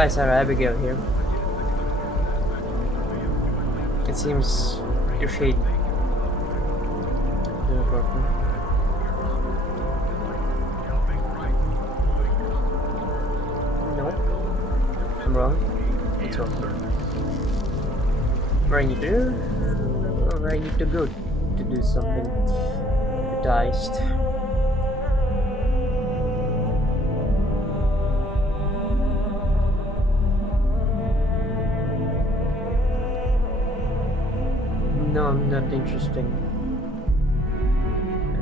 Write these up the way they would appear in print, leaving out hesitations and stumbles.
Hi, Sarah Abigail here. It seems your shade didn't work. No, I'm wrong. It's okay. Where I need to, where I need to go to do something diced. No, I'm not interesting.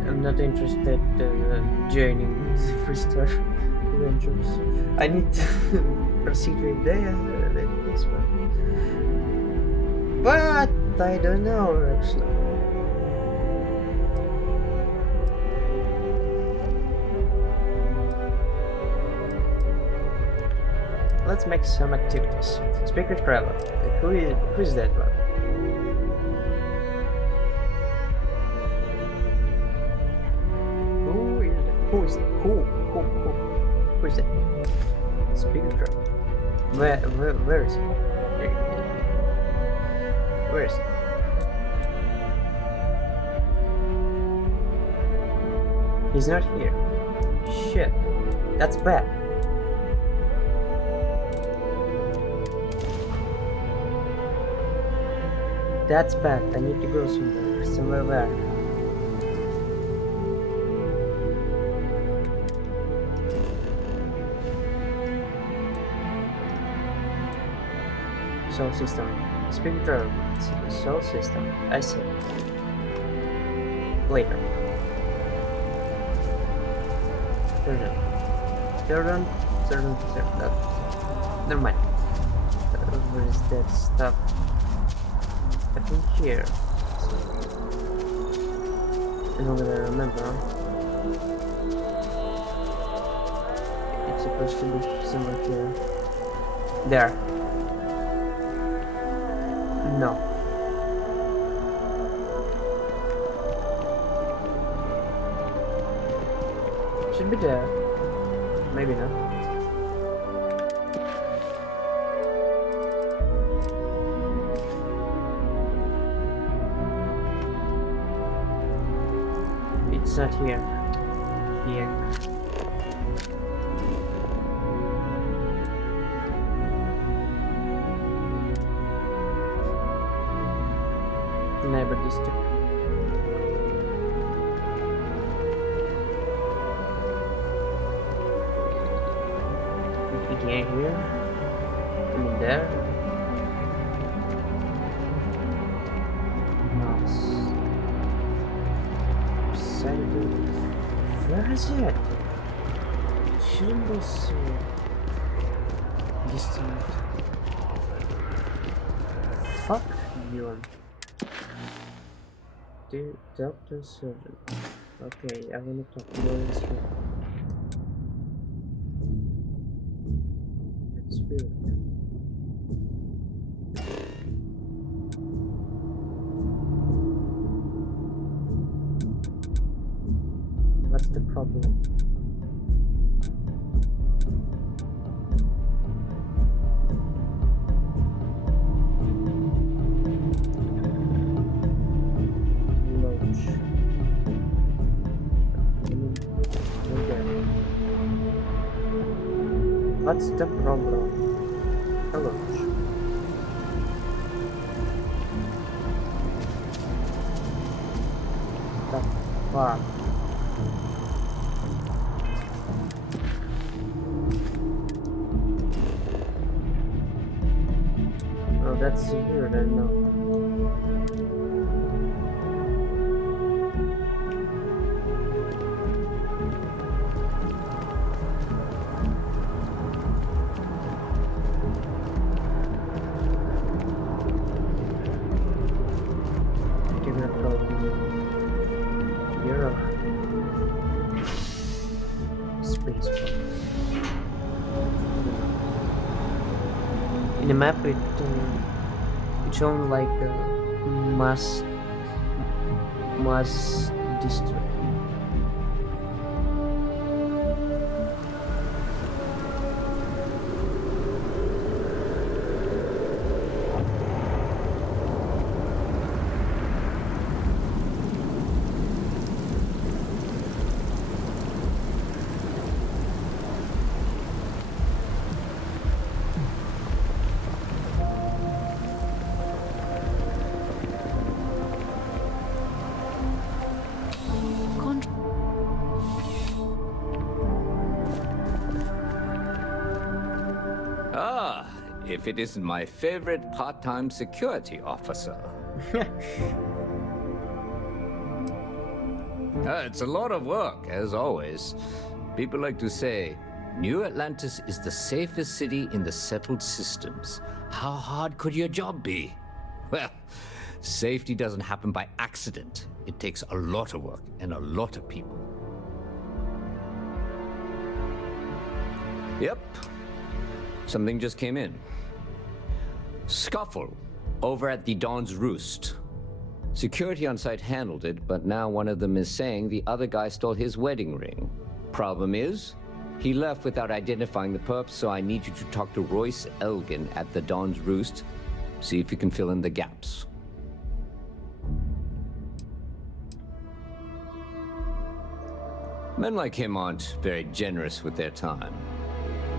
I'm not interested joining Freestar Adventures. I need to proceed with this one. But I don't know actually. Let's make some activities. Speak with Trevor. Who is that one? Who is that? Who is that? Speak with Trevor. Where is he? Where is he? He's not here. Shit. That's bad. That's bad. I need to go somewhere. Somewhere where? Soul system. Spectral soul system. I see. Later. Turn. Never mind. Where is that stuff? I think here. As long as I remember. It's supposed to be somewhere here. There. No. Should be there. Maybe not. It's not here. Here. Neighbor district. We began here. I mean there. Mouse. Where is it? Shouldn't be so distant. Fuck you. Doctor surgeon. Okay, I wanna talk to this here. That's weird. What's the problem? What's the problem? Hello. The fuck? Oh, that's weird, I know. In the map, it's shown like mass district. if it isn't my favorite part-time security officer. It's a lot of work, as always. People like to say, New Atlantis is the safest city in the settled systems. How hard could your job be? Well, safety doesn't happen by accident. It takes a lot of work and a lot of people. Yep. Something just came in. Scuffle over at the Dawn's Roost. Security on site handled it, but now one of them is saying the other guy stole his wedding ring. Problem is, he left without identifying the perp, so I need you to talk to Royce Elgin at the Dawn's Roost. See if you can fill in the gaps. Men like him aren't very generous with their time.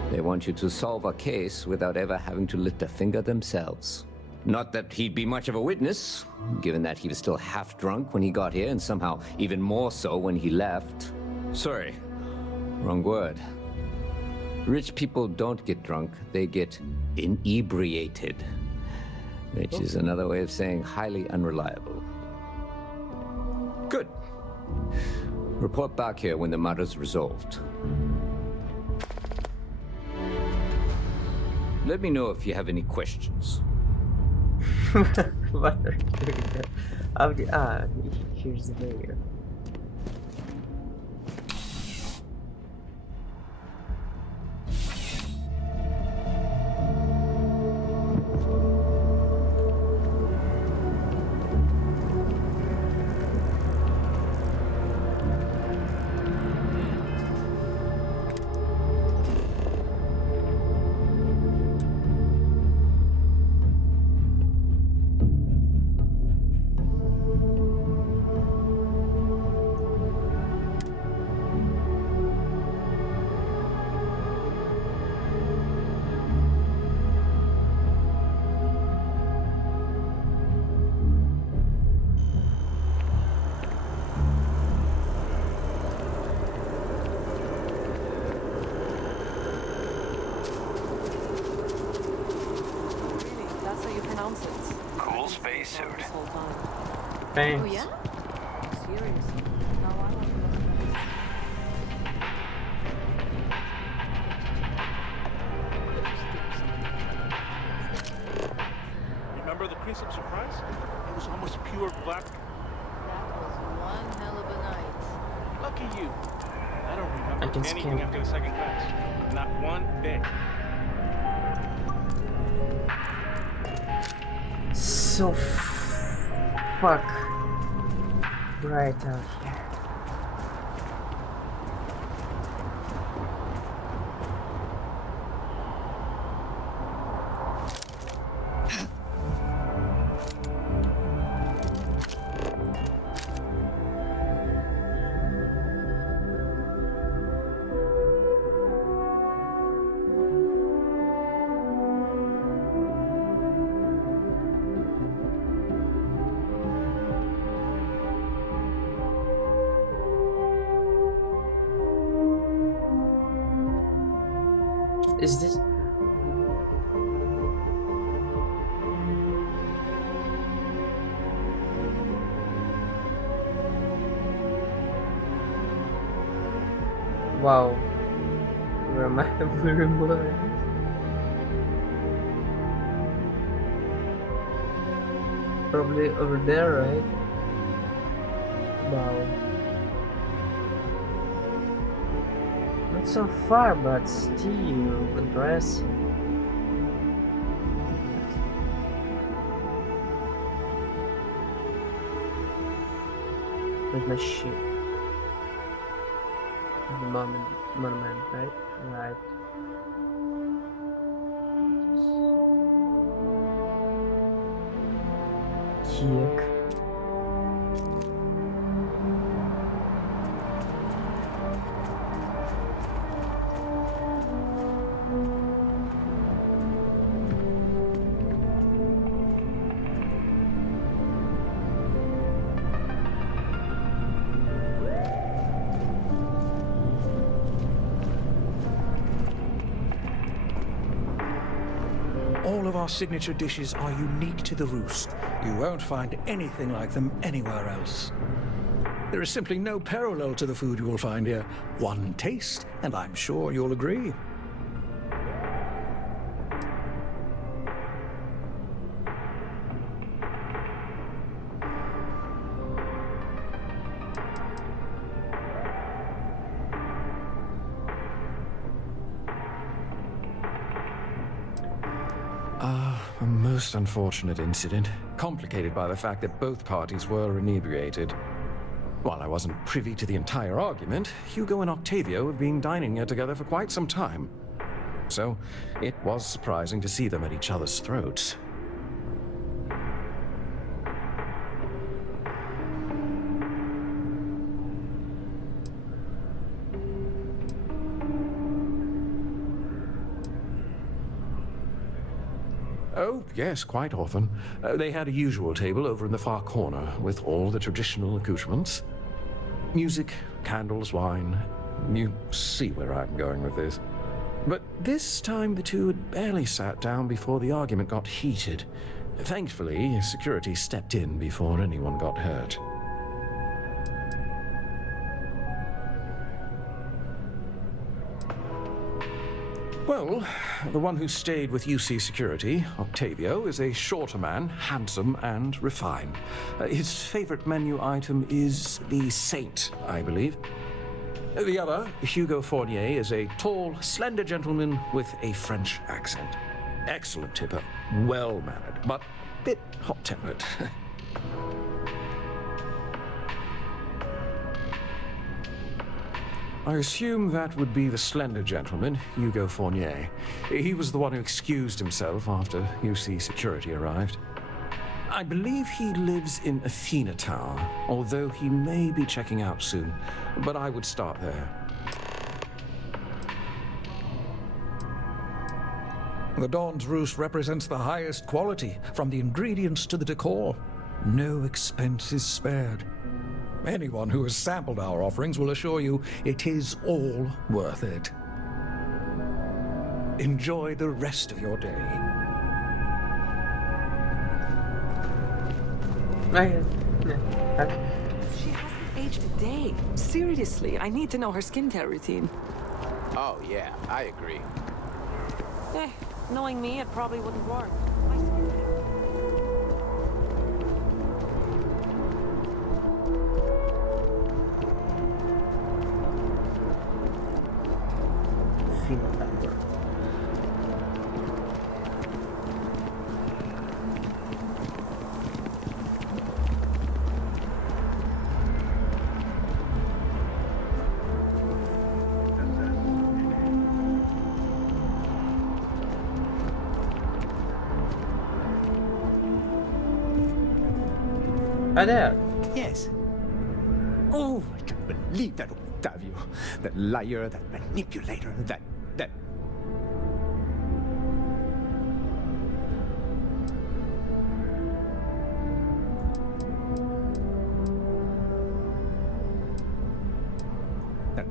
They want you to solve a case without ever having to lift a finger themselves. Not that he'd be much of a witness, given that he was still half drunk when he got here and somehow even more so when he left. Sorry, wrong word. Rich people don't get drunk, they get inebriated, which is another way of saying highly unreliable. Good. Report back here when the matter's resolved. Let me know if you have any questions. What are you doing? Here's the video. Cool spacesuit. Thanks. Oh yeah? Seriously? Now I want to know. Remember the Crimson Surprise? It was almost pure black. That was one hell of a night. Lucky you. I don't I remember can anything scan. after the second class. Not one bit. So fuck right out here. Is this? Wow. Where am I? Where am I? Probably over there, right? Wow. Not so far, but still impressive. Where's my ship? The monument, right? Right. Kick. All our signature dishes are unique to the Roost. You won't find anything like them anywhere else. There is simply no parallel to the food you will find here. One taste, and I'm sure you'll agree. A most unfortunate incident, complicated by the fact that both parties were inebriated. While I wasn't privy to the entire argument, Hugo and Octavio have been dining here together for quite some time. So, it was surprising to see them at each other's throats. Oh, yes, quite often. They had a usual table over in the far corner, with all the traditional accoutrements. Music, candles, wine. You see where I'm going with this. But this time the two had barely sat down before the argument got heated. Thankfully, security stepped in before anyone got hurt. Well, the one who stayed with UC Security, Octavio, is a shorter man, handsome and refined. His favorite menu item is the Saint, I believe. The other, Hugo Fournier, is a tall, slender gentleman with a French accent. Excellent tipper, well-mannered, but a bit hot-tempered. I assume that would be the slender gentleman, Hugo Fournier. He was the one who excused himself after UC Security arrived. I believe he lives in Athena Tower, although he may be checking out soon. But I would start there. The Dawn's Roost represents the highest quality, from the ingredients to the decor. No expense is spared. Anyone who has sampled our offerings will assure you it is all worth it. Enjoy the rest of your day. She hasn't aged a day. Seriously, I need to know her skincare routine. Oh, yeah, I agree. Knowing me, it probably wouldn't work. My skincare. November. Hi there. Yes. Oh, I can't believe that Octavio. That liar, that manipulator, that... That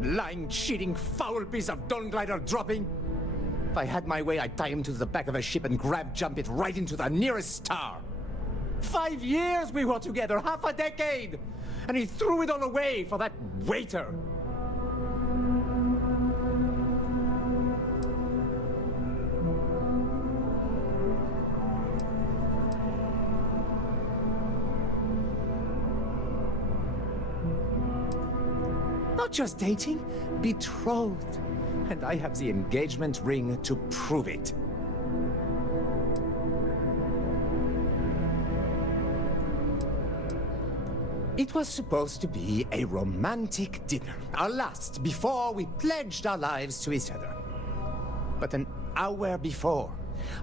lying, cheating, foul piece of Dawn Glider dropping. If I had my way, I'd tie him to the back of a ship and jump it right into the nearest star. 5 years we were together, half a decade! And he threw it all away for that waiter! Not just dating, betrothed. And I have the engagement ring to prove it. It was supposed to be a romantic dinner, our last before we pledged our lives to each other. But an hour before,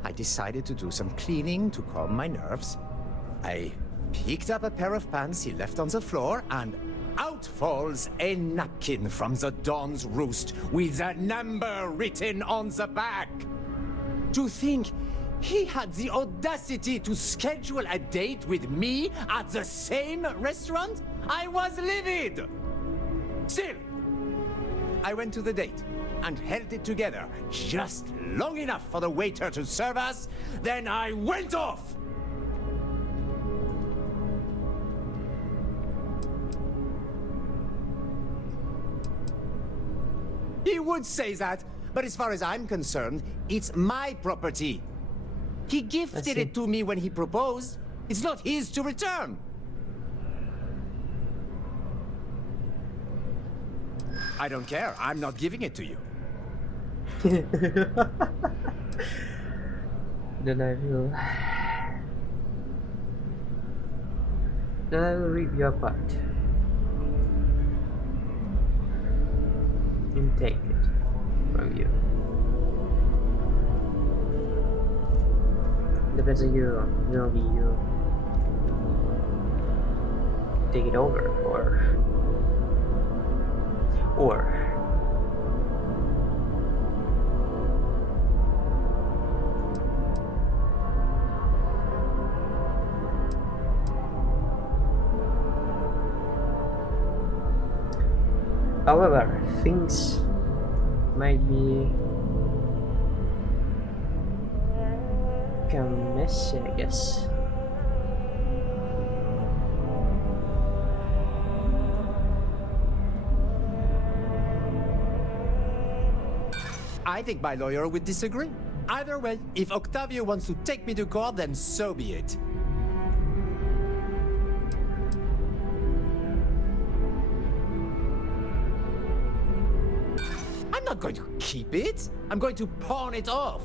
I decided to do some cleaning to calm my nerves. I picked up a pair of pants he left on the floor, and out falls a napkin from the Dawn's Roost with a number written on the back. To think he had the audacity to schedule a date with me at the same restaurant? I was livid! Still, I went to the date, and held it together just long enough for the waiter to serve us. Then I went off. He would say that, but as far as I'm concerned, it's my property. He gifted it to me when he proposed. It's not his to return. I don't care. I'm not giving it to you. Then I will. Then I will read your part and take it from you. Depends on you. Maybe you take it over, or however, things might be become messy, I guess. I think my lawyer would disagree. Either way, if Octavio wants to take me to court, then so be it. I'm not going to keep it. I'm going to pawn it off.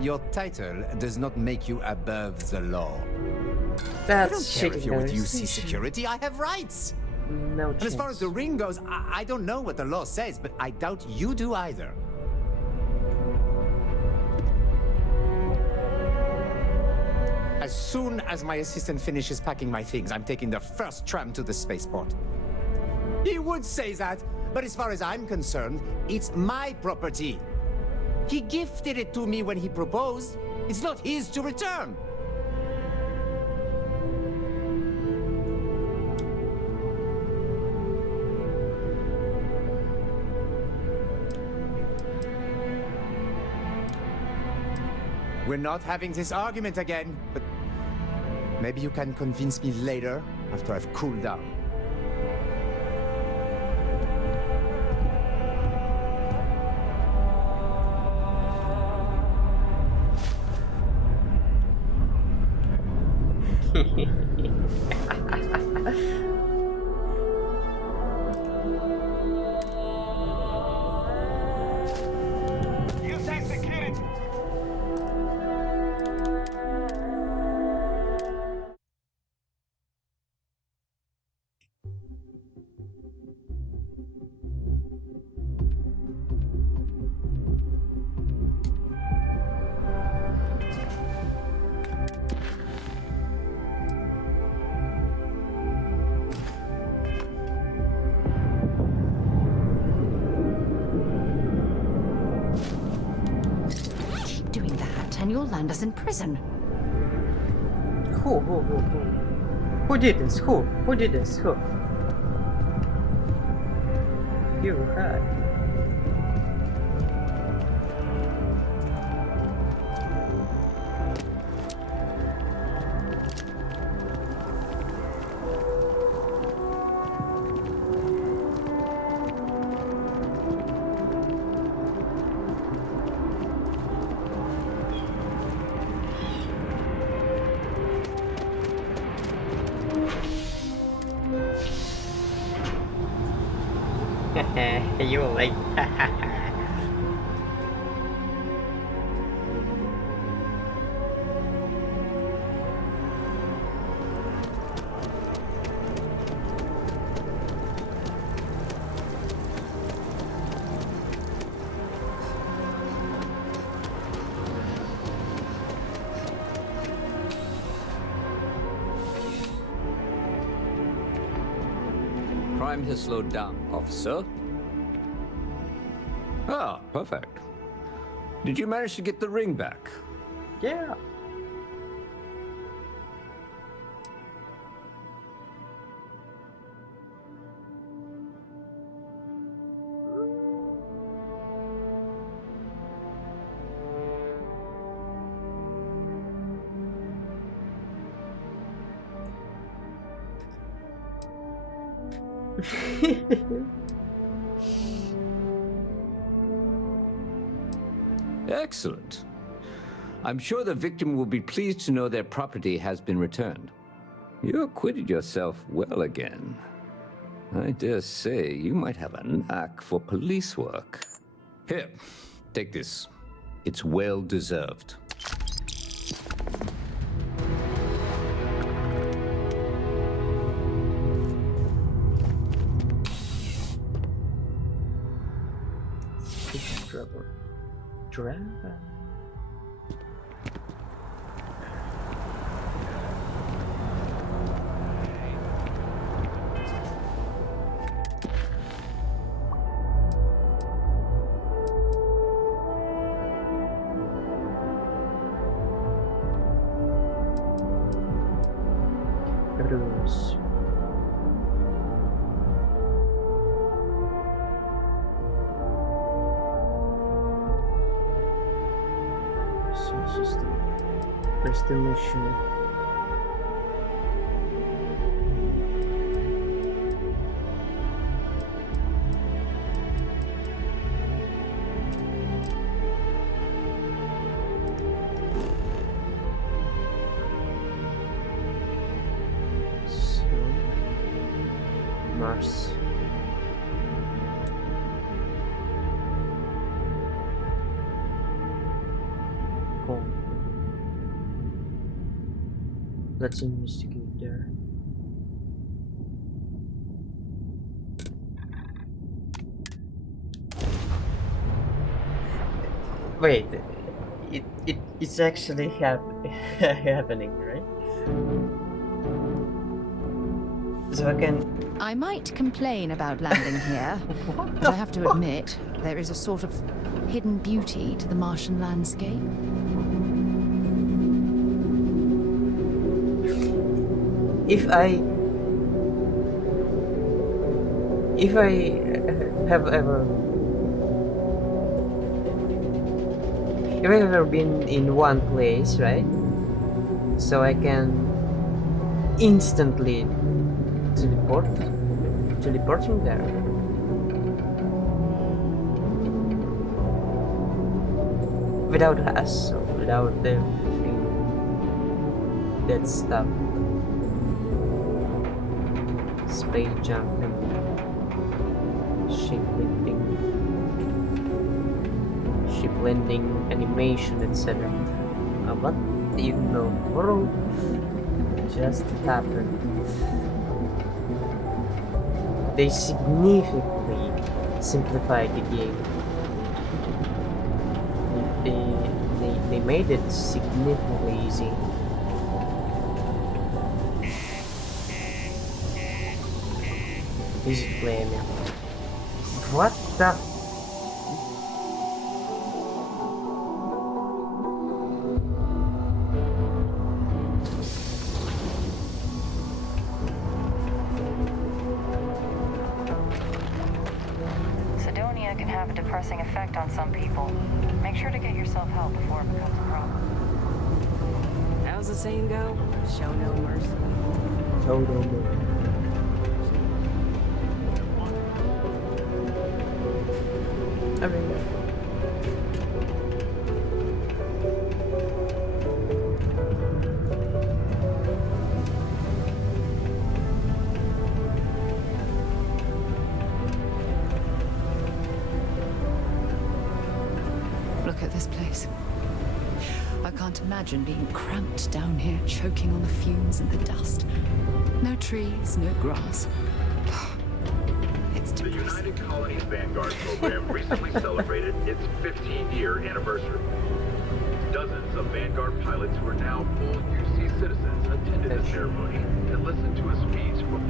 Your title does not make you above the law. I don't That's care if shaking you're with the UC decision. Security, I have rights. No And as far chance. as the ring goes, I don't know what the law says, but I doubt you do either. As soon as my assistant finishes packing my things, I'm taking the first tram to the spaceport. He would say that, but as far as I'm concerned, it's my property. He gifted it to me when he proposed. It's not his to return. We're not having this argument again, but maybe you can convince me later after I've cooled down. Use security. Keep doing that, and you'll land us in prison. Who? Who did this? Who? Who did this? Who? You heard. You were like, Crime has slowed down, officer. Ah, perfect. Did you manage to get the ring back? yeah. Excellent. I'm sure the victim will be pleased to know their property has been returned. You acquitted yourself well again. I dare say you might have a knack for police work. Here, take this. It's well deserved. Driver. Bruce. System restoration. So Mars. Cool. Let's investigate there. Wait, it's actually happening, right? So I might complain about landing here, but I have to admit, there is a sort of hidden beauty to the Martian landscape. If I have ever been in one place, right? So I can instantly teleporting there. Without hassle, without everything that stuff. Space jumping, ship lifting, animation, etc. What in the world just happened? They significantly simplified the game. They made it significantly easy. Easy to play now. What the? Sidonia can have a depressing effect on some people. Make sure to get yourself help before it becomes a problem. How's the saying go? Show no mercy. Show no mercy. I mean, Look at this place. I can't imagine being cramped down here, choking on the fumes and the dust. No trees, no grass. It's The depressing. United Colonies Vanguard program recently celebrated its 15-year anniversary. Dozens of Vanguard pilots who are now full UC citizens attended the ceremony and listened to a speech from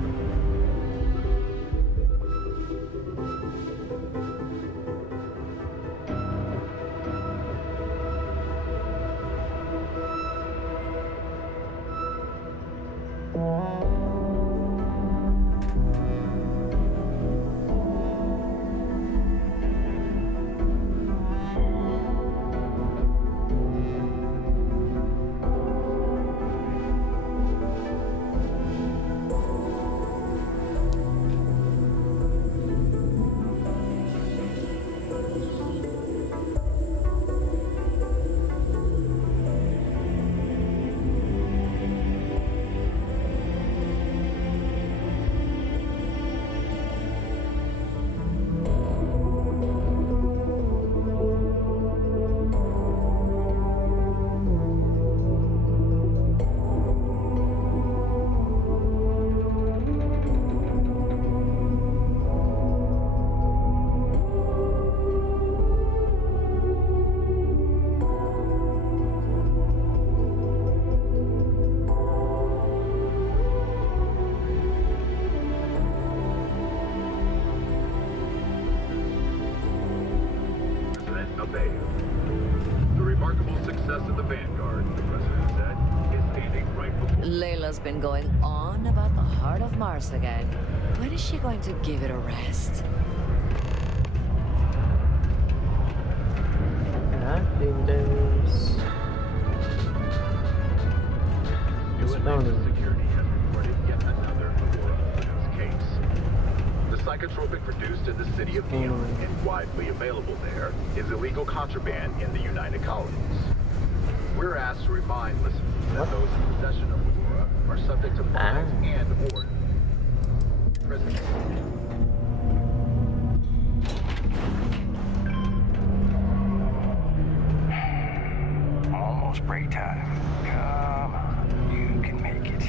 bay. The remarkable success of the Vanguard, the president said, is standing right before. Layla's been going on about the heart of Mars again. When is she going to give it a rest? I think there's... U.S. security has reported yet another Aurora overdose case. The psychotropic produced in the city of Neon and widely available there is illegal contraband in the United Colonies. We're asked to remind listeners that those in possession of Aurora are subject to fines and or prison. Almost break time. Come on, you can make it.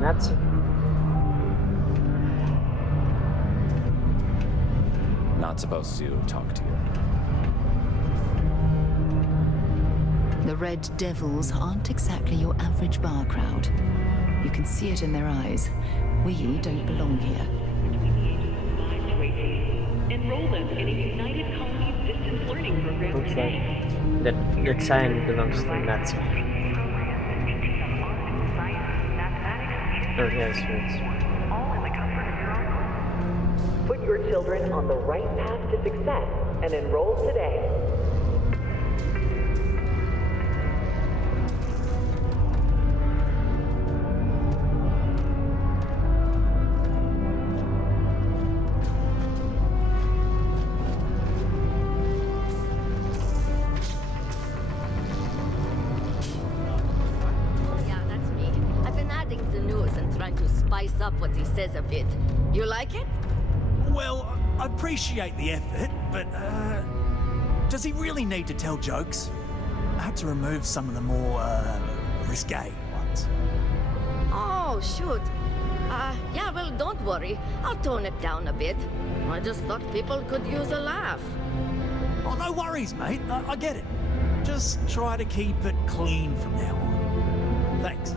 That's it. Not supposed to talk to you. The Red Devils aren't exactly your average bar crowd. You can see it in their eyes. We don't belong here. Enroll them in a United Colonies distance learning program Looks today. like that sign belongs to Nazi. Oh yes, yes. Put your children on the right path to success and enroll today. Yeah, that's me. I've been adding the news and trying to spice up what he says a bit. You like it? Well, I appreciate the effort, but, does he really need to tell jokes? I had to remove some of the more, risque ones. Oh, shoot. Yeah, well, don't worry. I'll tone it down a bit. I just thought people could use a laugh. Oh, no worries, mate. I get it. Just try to keep it clean from now on. Thanks.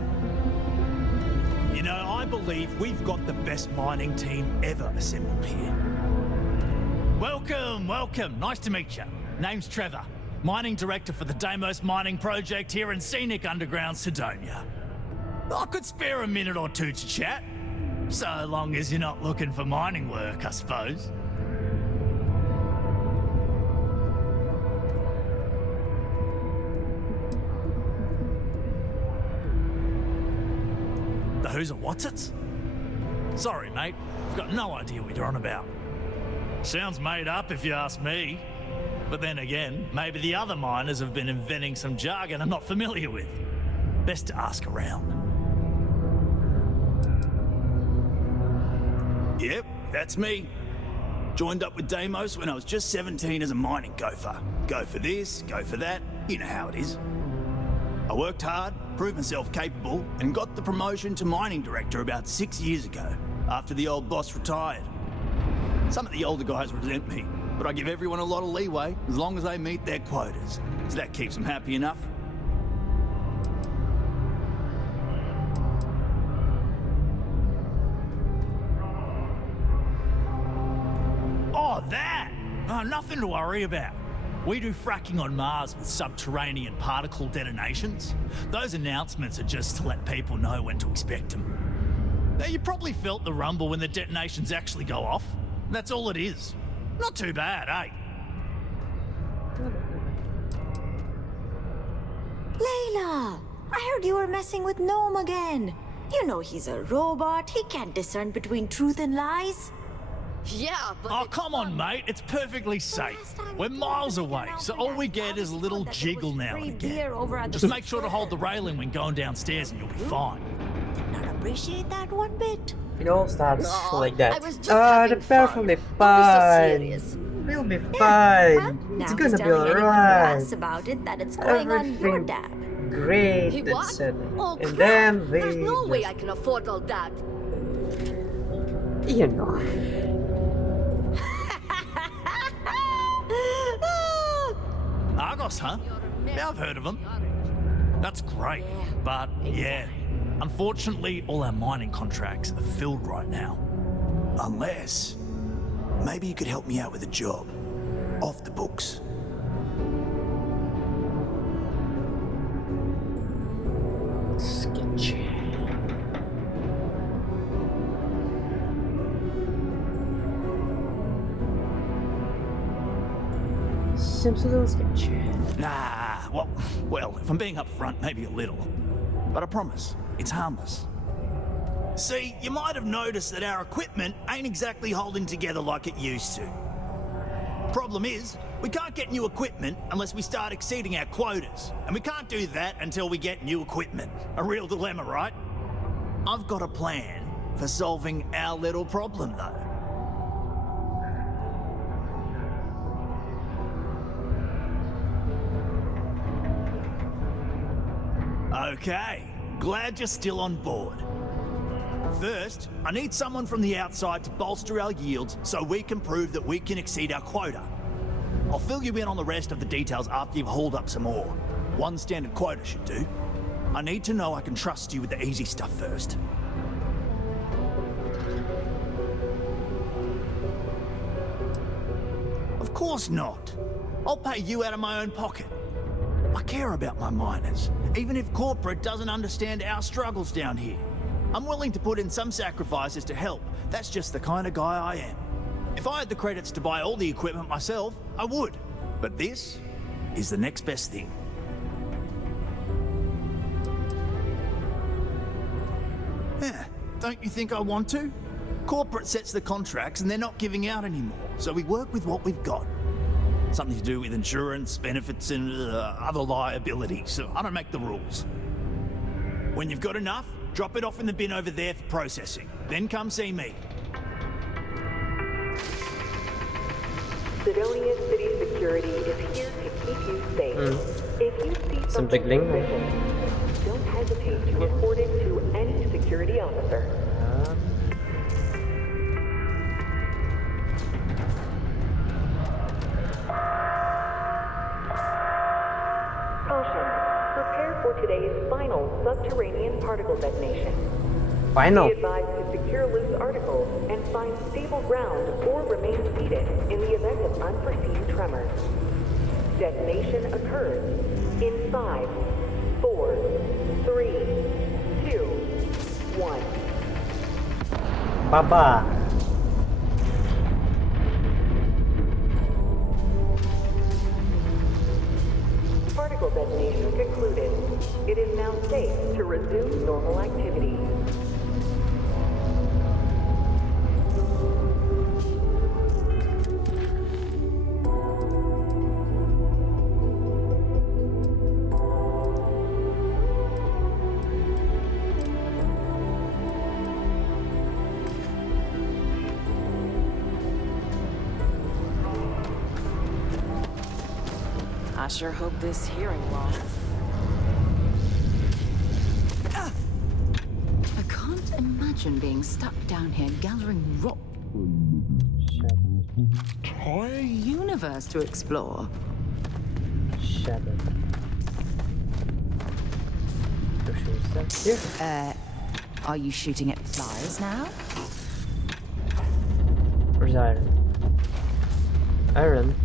You know, I believe we've got the best mining team ever assembled here. Welcome, welcome. Nice to meet you. Name's Trevor, mining director for the Deimos mining project here in scenic underground Sidonia. I could spare a minute or two to chat, so long as you're not looking for mining work, I suppose. The who's and what's it's? Sorry, mate. I've got no idea what you're on about. Sounds made up if you ask me. But then again, maybe the other miners have been inventing some jargon I'm not familiar with. Best to ask around. Yep, that's me. Joined up with Deimos when I was just 17 as a mining gopher. Go for this, go for that, you know how it is. I worked hard, proved myself capable, and got the promotion to mining director about 6 years ago, after the old boss retired. Some of the older guys resent me, but I give everyone a lot of leeway as long as they meet their quotas. So that keeps them happy enough. Oh, that! Oh, nothing to worry about. We do fracking on Mars with subterranean particle detonations. Those announcements are just to let people know when to expect them. Now, you probably felt the rumble when the detonations actually go off. That's all it is. Not too bad, eh? Layla! I heard you were messing with Gnome again. You know he's a robot. He can't discern between truth and lies. Yeah, but... Oh, come on, mate. It's perfectly safe. We're miles away, so all we get is a little jiggle now and again. Just make sure to hold the railing when going downstairs and you'll be fine. Did not appreciate that one bit. It all starts like that. I was just The bear will be fine. We'll be fine. It's gonna be alright. About it that it's going on your dab. Great, He what? etc. Oh, And crap. then There's they no way I can afford all that. You know. Argos, huh? Yeah, I've heard of them. That's great, but yeah, Unfortunately, all our mining contracts are filled right now. Unless, maybe you could help me out with a job. Off the books. Sketch. Seems a little sketchy. Nah, well, if I'm being upfront, maybe a little. But I promise, it's harmless. See, you might have noticed that our equipment ain't exactly holding together like it used to. Problem is, we can't get new equipment unless we start exceeding our quotas. And we can't do that until we get new equipment. A real dilemma, right? I've got a plan for solving our little problem, though. Okay, glad you're still on board. First, I need someone from the outside to bolster our yields so we can prove that we can exceed our quota. I'll fill you in on the rest of the details after you've hauled up some ore. One standard quota should do. I need to know I can trust you with the easy stuff first. Of course not. I'll pay you out of my own pocket. I care about my miners, even if corporate doesn't understand our struggles down here. I'm willing to put in some sacrifices to help. That's just the kind of guy I am. If I had the credits to buy all the equipment myself, I would. But this is the next best thing. Yeah, don't you think I want to? Corporate sets the contracts and they're not giving out anymore, so we work with what we've got. Something to do with insurance, benefits, and other liabilities, so I don't make the rules. When you've got enough, drop it off in the bin over there for processing. Then come see me. Sidonia City Security is here to keep you safe. If you see Some something jiggling. suspicious, don't hesitate to report it to any security officer. Caution. Prepare for today's final subterranean particle detonation. Final. Be advised to secure loose articles and find stable ground or remain seated in the event of unforeseen tremors. Detonation occurs in 5, 4, 3, 2, 1. Baba. Particle detonation concluded. It is now safe to resume normal activity. I sure hope this hearing loss. I can't imagine being stuck down here gathering rock. Entire universe to explore. Shut up. Are you shooting at flies now? Where's Iron? Iron?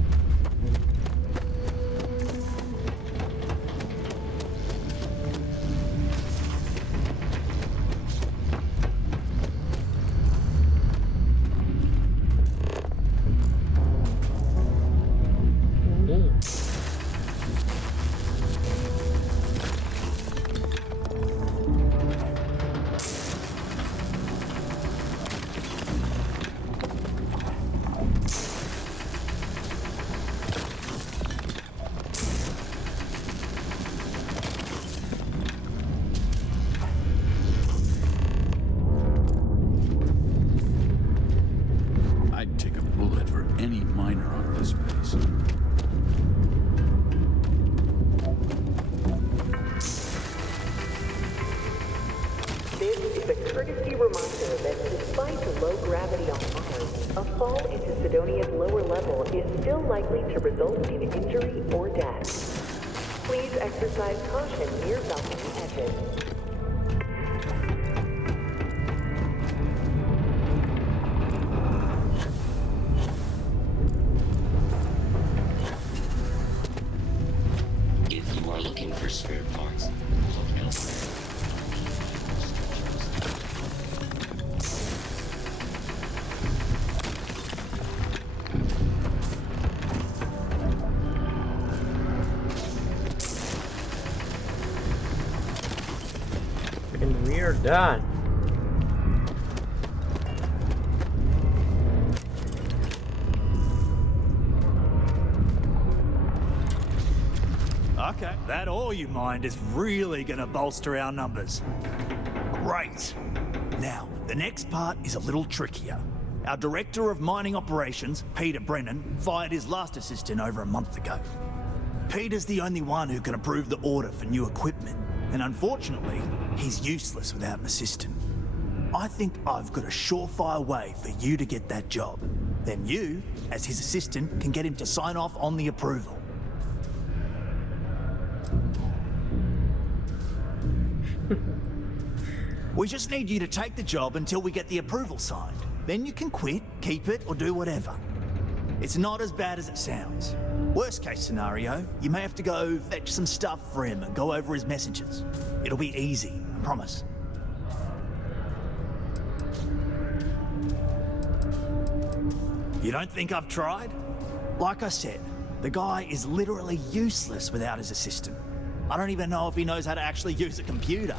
I'd take a bullet for any miner on this place. This is a courtesy reminder that despite the low gravity on Mars, a fall into Sidonia's lower level is still likely to result in injury or death. Please exercise caution near balcony edges. And we're done. Okay, that all you mind is really gonna bolster our numbers. Great. Now, the next part is a little trickier. Our Director of Mining Operations, Peter Brennan, fired his last assistant over a month ago. Peter's the only one who can approve the order for new equipment, and unfortunately, he's useless without an assistant. I think I've got a surefire way for you to get that job. Then you, as his assistant, can get him to sign off on the approval. We just need you to take the job until we get the approval signed. Then you can quit, keep it, or do whatever. It's not as bad as it sounds. Worst case scenario, you may have to go fetch some stuff for him and go over his messages. It'll be easy, I promise. You don't think I've tried? Like I said, the guy is literally useless without his assistant. I don't even know if he knows how to actually use a computer.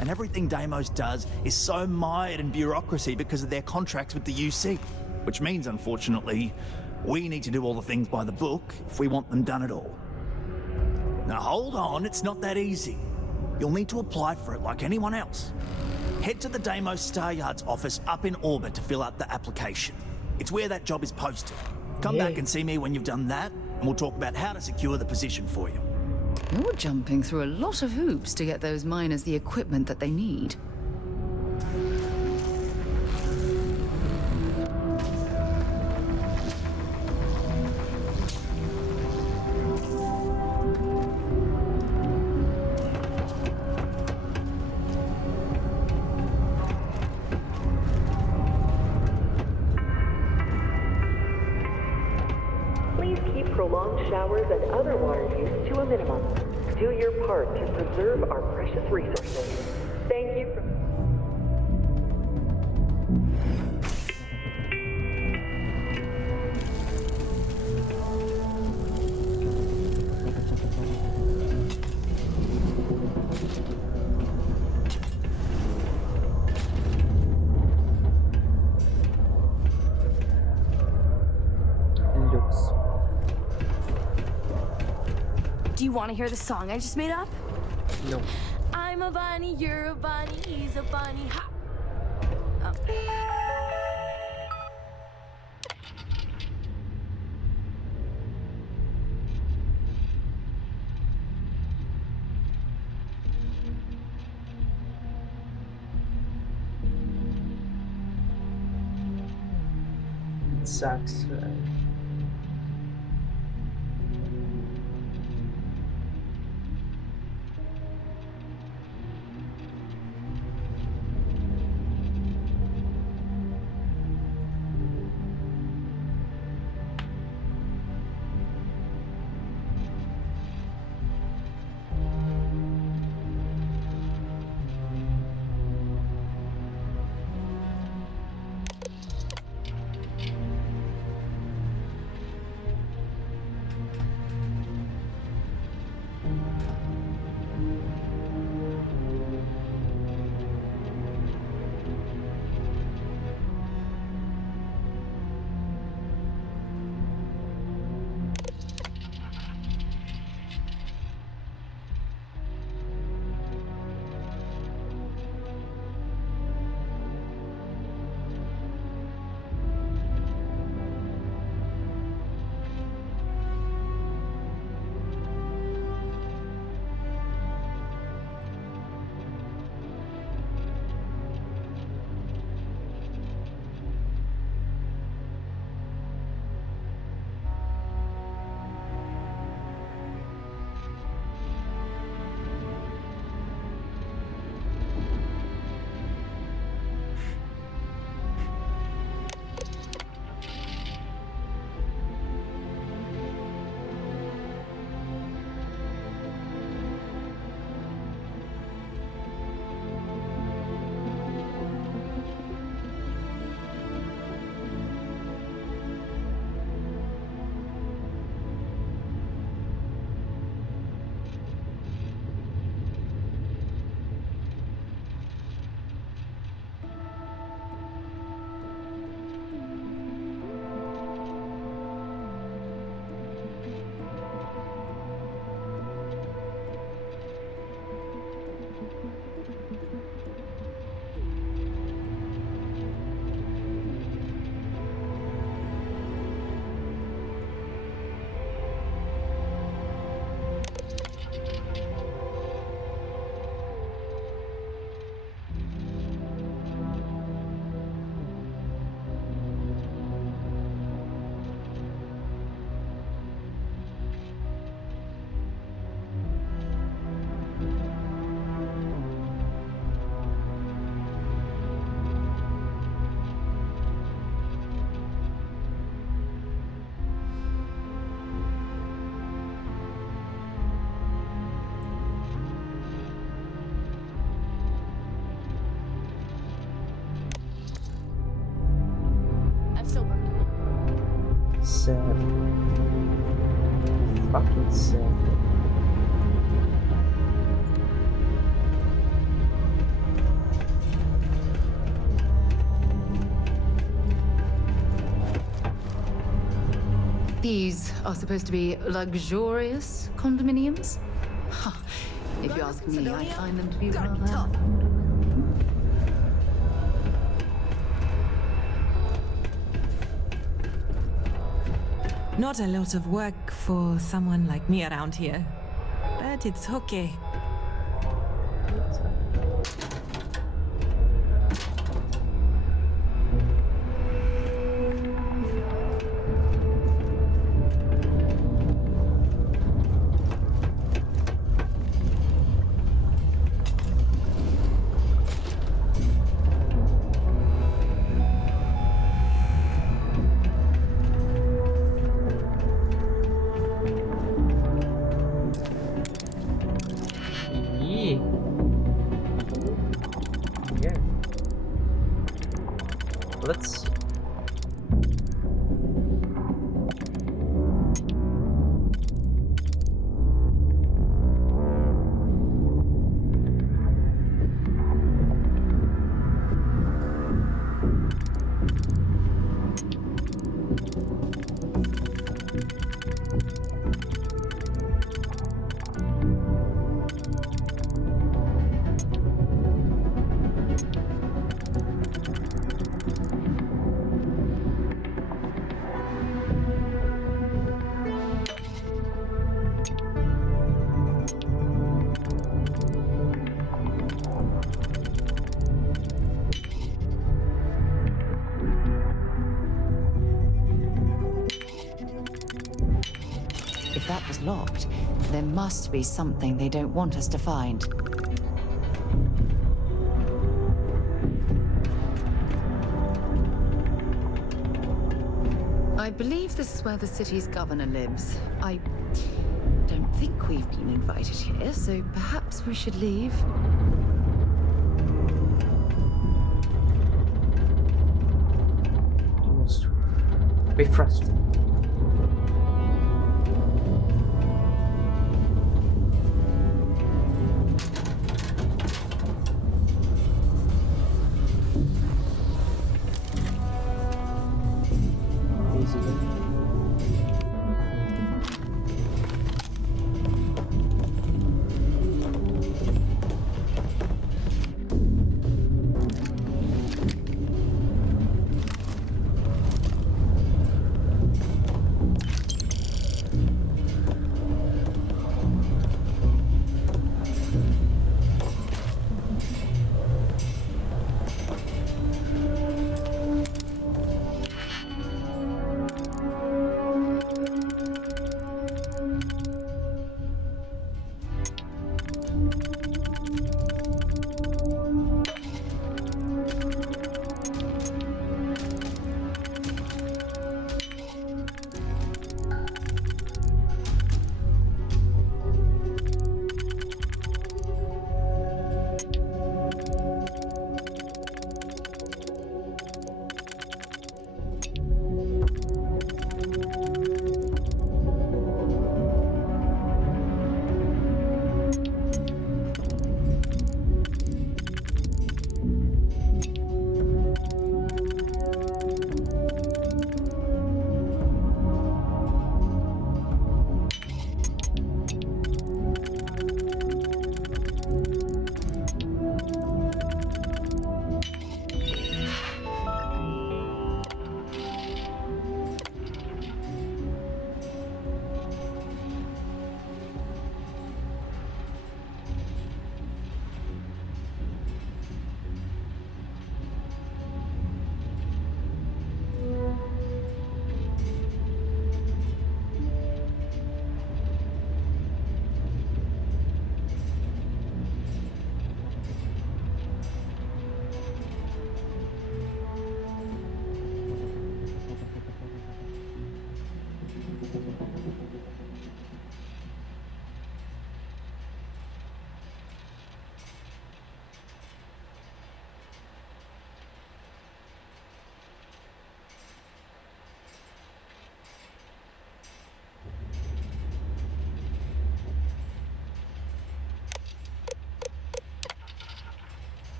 And everything Deimos does is so mired in bureaucracy because of their contracts with the UC. Which means, unfortunately, we need to do all the things by the book if we want them done at all. Now hold on, it's not that easy. You'll need to apply for it like anyone else. Head to the Deimos Star Yard's office up in orbit to fill out the application. It's where that job is posted. Come back and see me when you've done that, and we'll talk about how to secure the position for you. You're jumping through a lot of hoops to get those miners the equipment that they need. Please keep prolonged showers and other water use to a minimum. Do your part to preserve our precious resources. Thank you for... Do you want to hear the song I just made up? No. I'm a bunny, you're a bunny, he's a bunny, ha! Oh. It sucks. sad. Fucking sad. These are supposed to be luxurious condominiums? Huh. If you ask me, I find them to be rather... Not a lot of work for someone like me around here, but it's okay. Let's see. If that was locked, there must be something they don't want us to find. I believe this is where the city's governor lives. I don't think we've been invited here, so perhaps we should leave. Almost refreshed.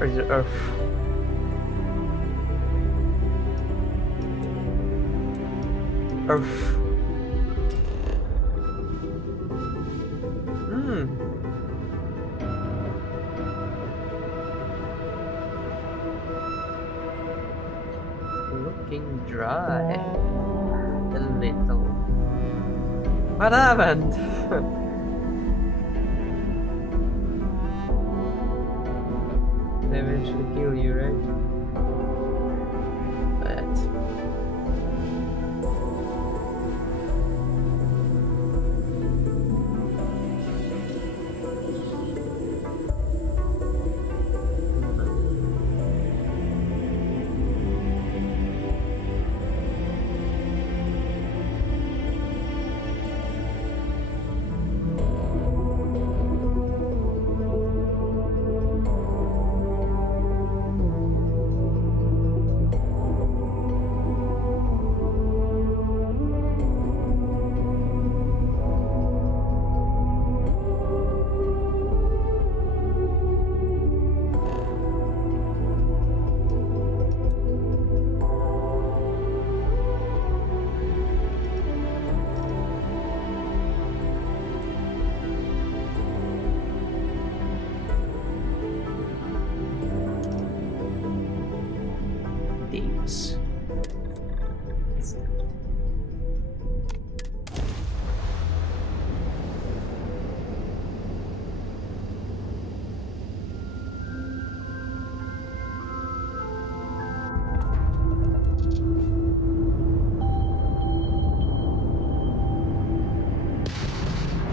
Or is it Earth? Earth. Looking dry. A little. What happened? They eventually kill you, right? But Davis.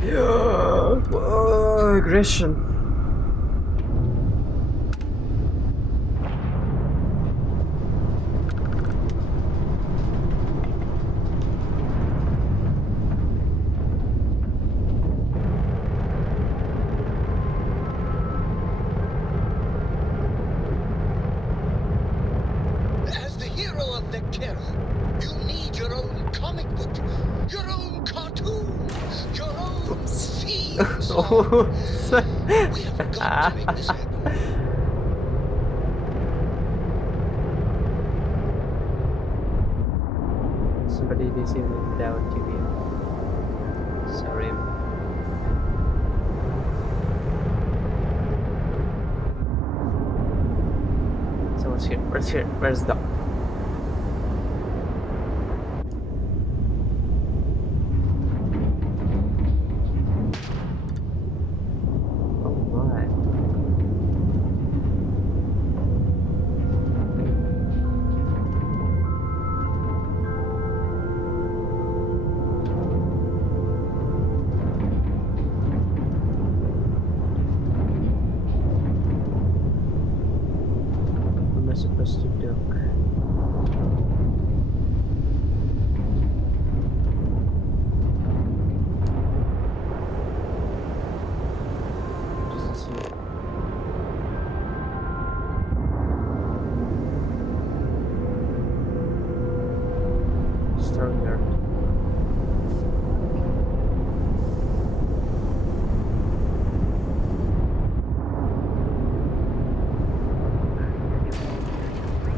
Yeah. Whoa, aggression. As the hero of Vectera, you need your own comic book, your own cartoon, your own theme song. We have got to make this happen. Somebody disabled without TV. Sorry. So what's here? Where's here? Where's the? Oh my. What am I supposed to do? Stronger.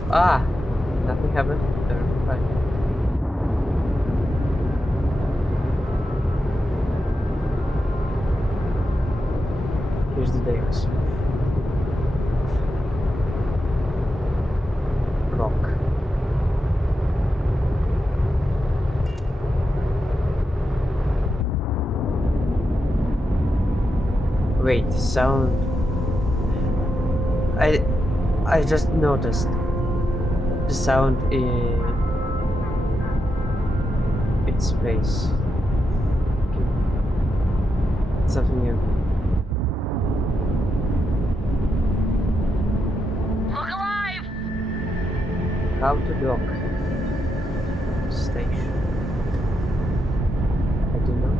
Ah, nothing happened. They're fine. Here's the Davis. Rock. Wait, sound. I just noticed the sound in space. Okay. Something new. Look alive! How to dock station. I don't know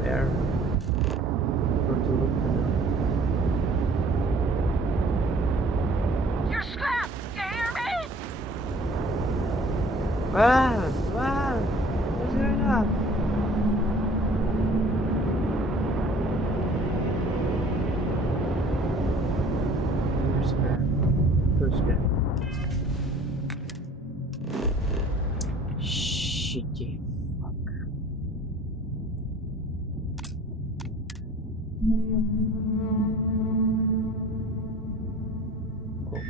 where. Go to look. You're scrapped! You hear me? Wow! Wow! What's going on? okay. Shitty fuck. Cool.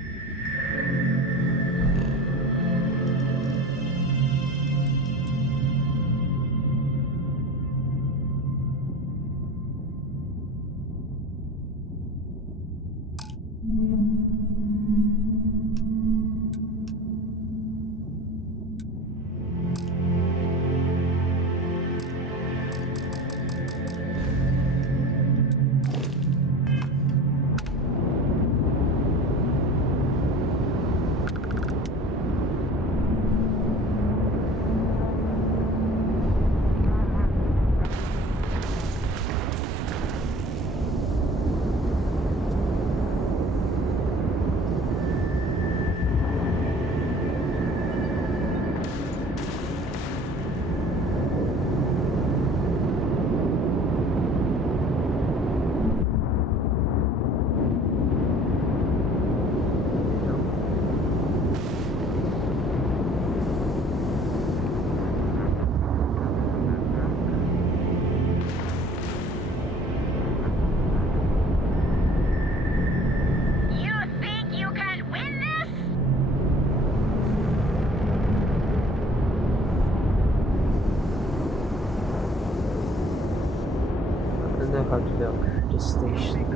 I don't know how to dock this station.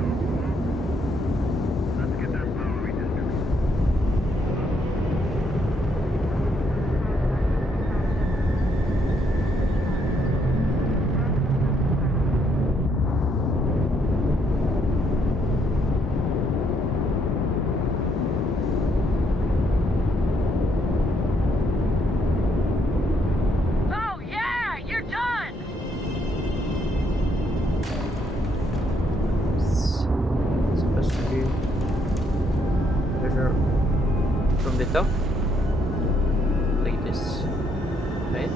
Oh, yeah! You're done! It's supposed to be better from the top, like this, right?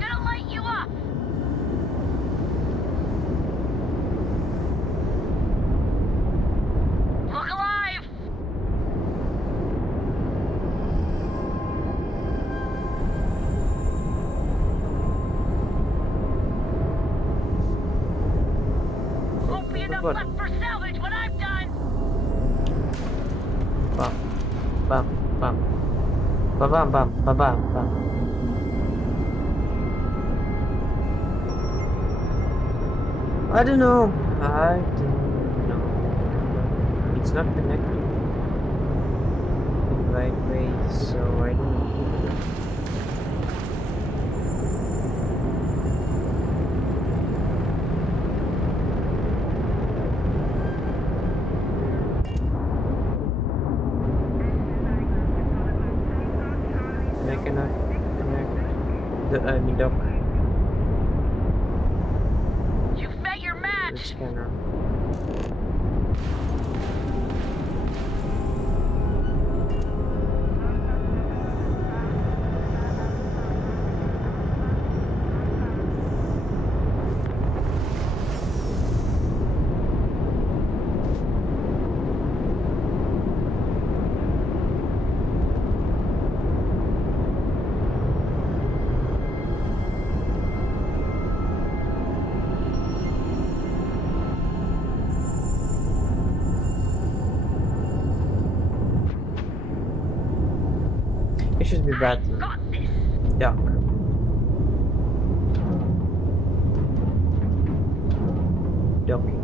Gonna light you up! Look alive! Won't be enough What? left for salvage when I'm done! Bam, bam, bam, ba bam, bam, ba bam, bam. I don't know. I don't know. It's not connected the right way, so I don't know. I cannot connect the dock. You've met your The match! scanner. It should be battle. Duck. Docking.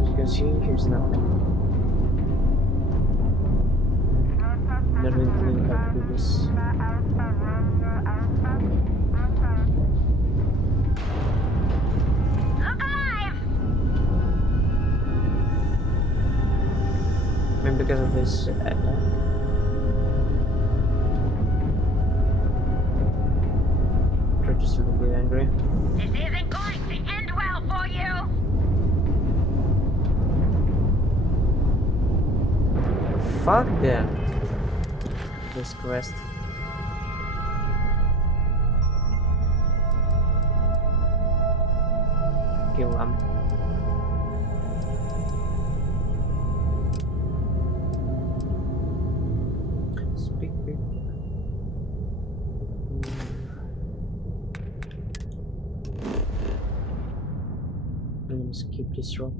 As you can see, here's nothing. Not really clear how to do this. Maybe because of this attack. Try to still be angry. This isn't going to end well for you! Fuck them. This quest. kill them. Speak big. I'm gonna skip this rock.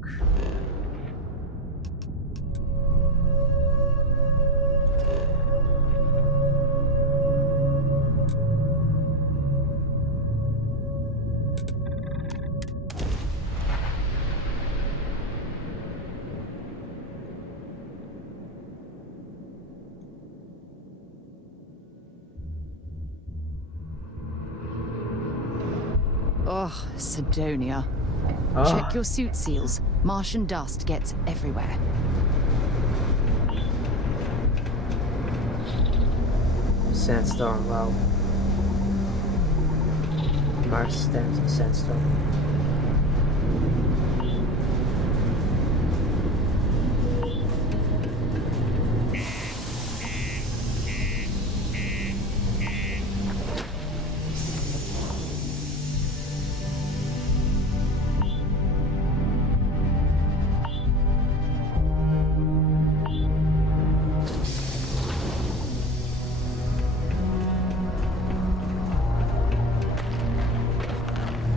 Ugh, Sidonia. Ah. Check your suit seals. Martian dust gets everywhere. Sandstorm, wow. Mars sandstorm.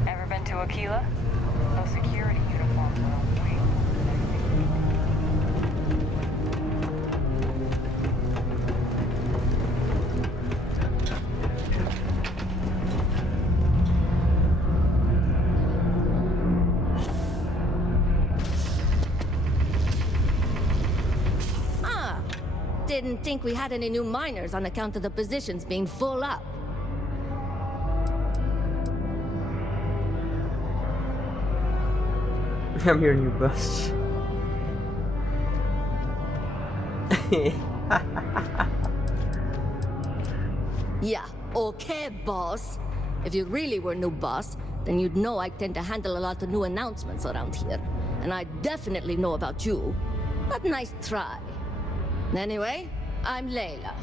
Ever been to Aquila? Those security uniforms are on point. Ah, didn't think we had any new miners on account of the positions being full up. I'm your new boss. Yeah, okay, boss. If you really were new boss, then you'd know I tend to handle a lot of new announcements around here. And I definitely know about you. But nice try. Anyway, I'm Layla.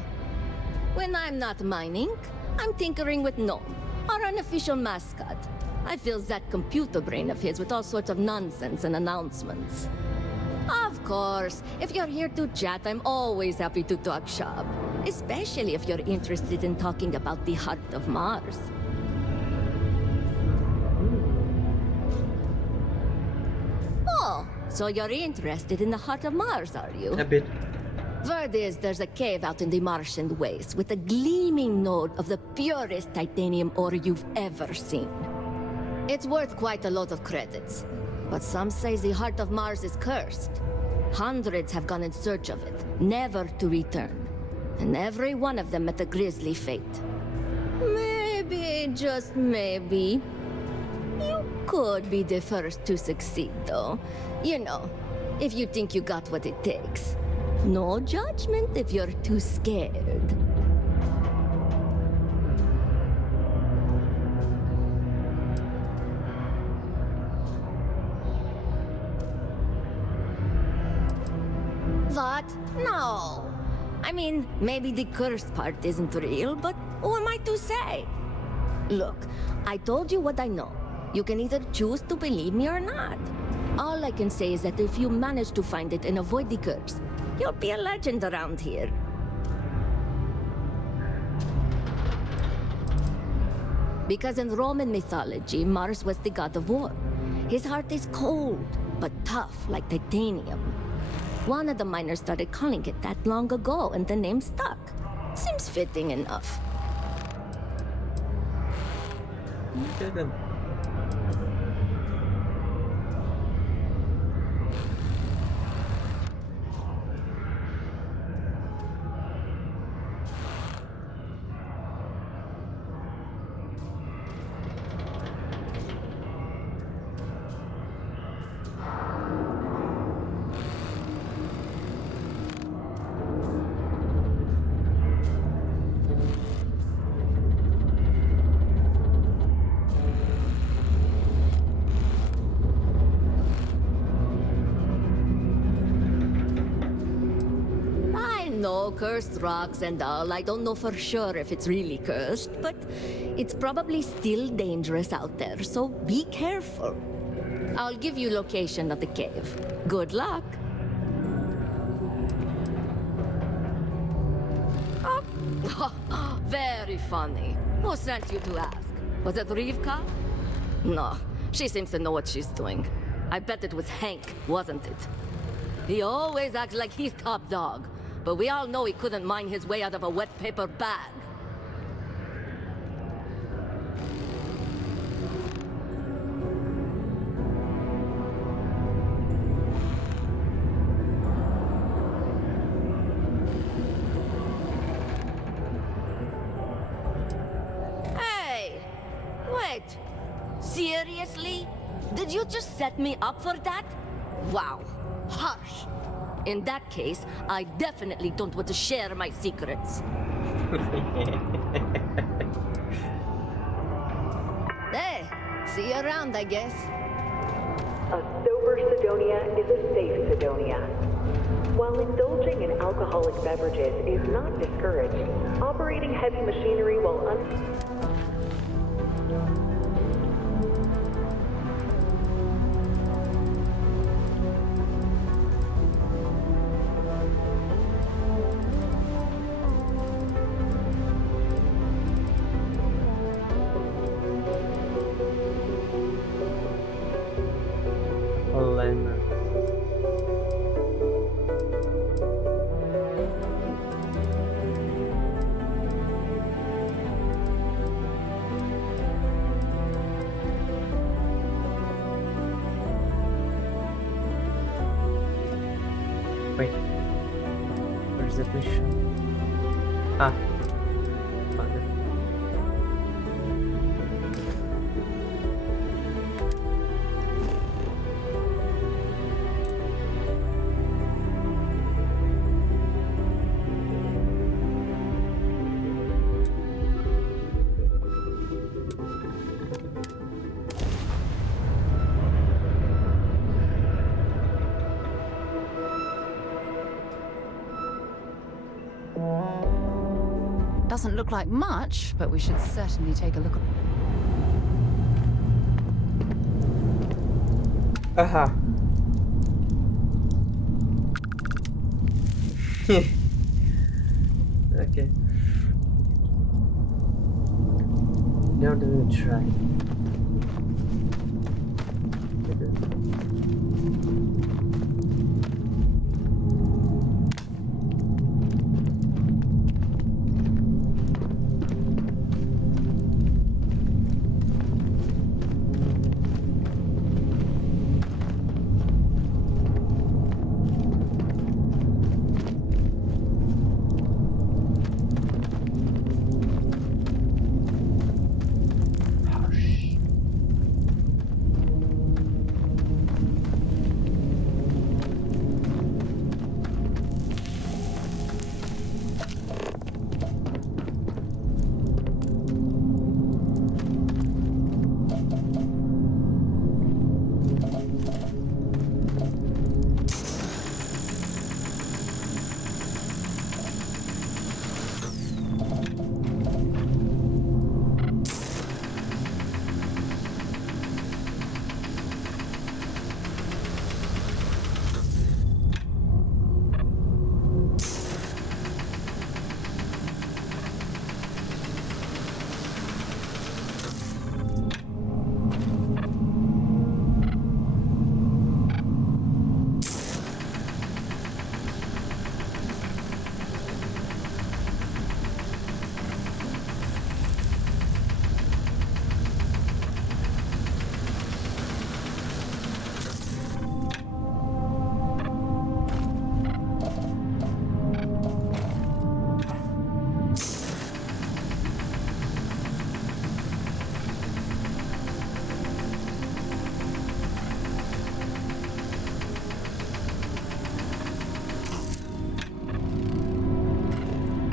When I'm not mining, I'm tinkering with Gnome, our unofficial mascot. I fill that computer brain of his with all sorts of nonsense and announcements. Of course, if you're here to chat, I'm always happy to talk shop. Especially if you're interested in talking about the heart of Mars. Oh, so you're interested in the heart of Mars, are you? A bit. Word is there's a cave out in the Martian waste with a gleaming node of the purest titanium ore you've ever seen. It's worth quite a lot of credits, but some say the heart of Mars is cursed. Hundreds have gone in search of it, never to return. And every one of them met a grisly fate. Maybe, just maybe, you could be the first to succeed, though. You know, if you think you got what it takes. No judgment if you're too scared. What? No. I mean, maybe the cursed part isn't real, but who am I to say? Look, I told you what I know. You can either choose to believe me or not. All I can say is that if you manage to find it and avoid the curse, you'll be a legend around here. Because in Roman mythology, Mars was the god of war. His heart is cold, but tough like titanium. One of the miners started calling it that long ago, and the name stuck. Seems fitting enough. Okay then. No, cursed rocks and all. I don't know for sure if it's really cursed, but it's probably still dangerous out there, so be careful. I'll give you location of the cave. Good luck. Oh, very funny. Who sent you to ask? Was it Rivka? No, she seems to know what she's doing. I bet it was Hank, wasn't it? He always acts like he's top dog, but we all know he couldn't mine his way out of a wet paper bag. Hey! Wait! Seriously? Did you just set me up for that? Wow. Harsh. In that case, I definitely don't want to share my secrets. Hey, see you around, I guess. A sober Sidonia is a safe Sidonia. While indulging in alcoholic beverages is not discouraged, operating heavy machinery while Elena. Wait, where's that mission? Ah, found it. Doesn't look like much, but we should certainly take a look at... Aha. Okay. Now do we try?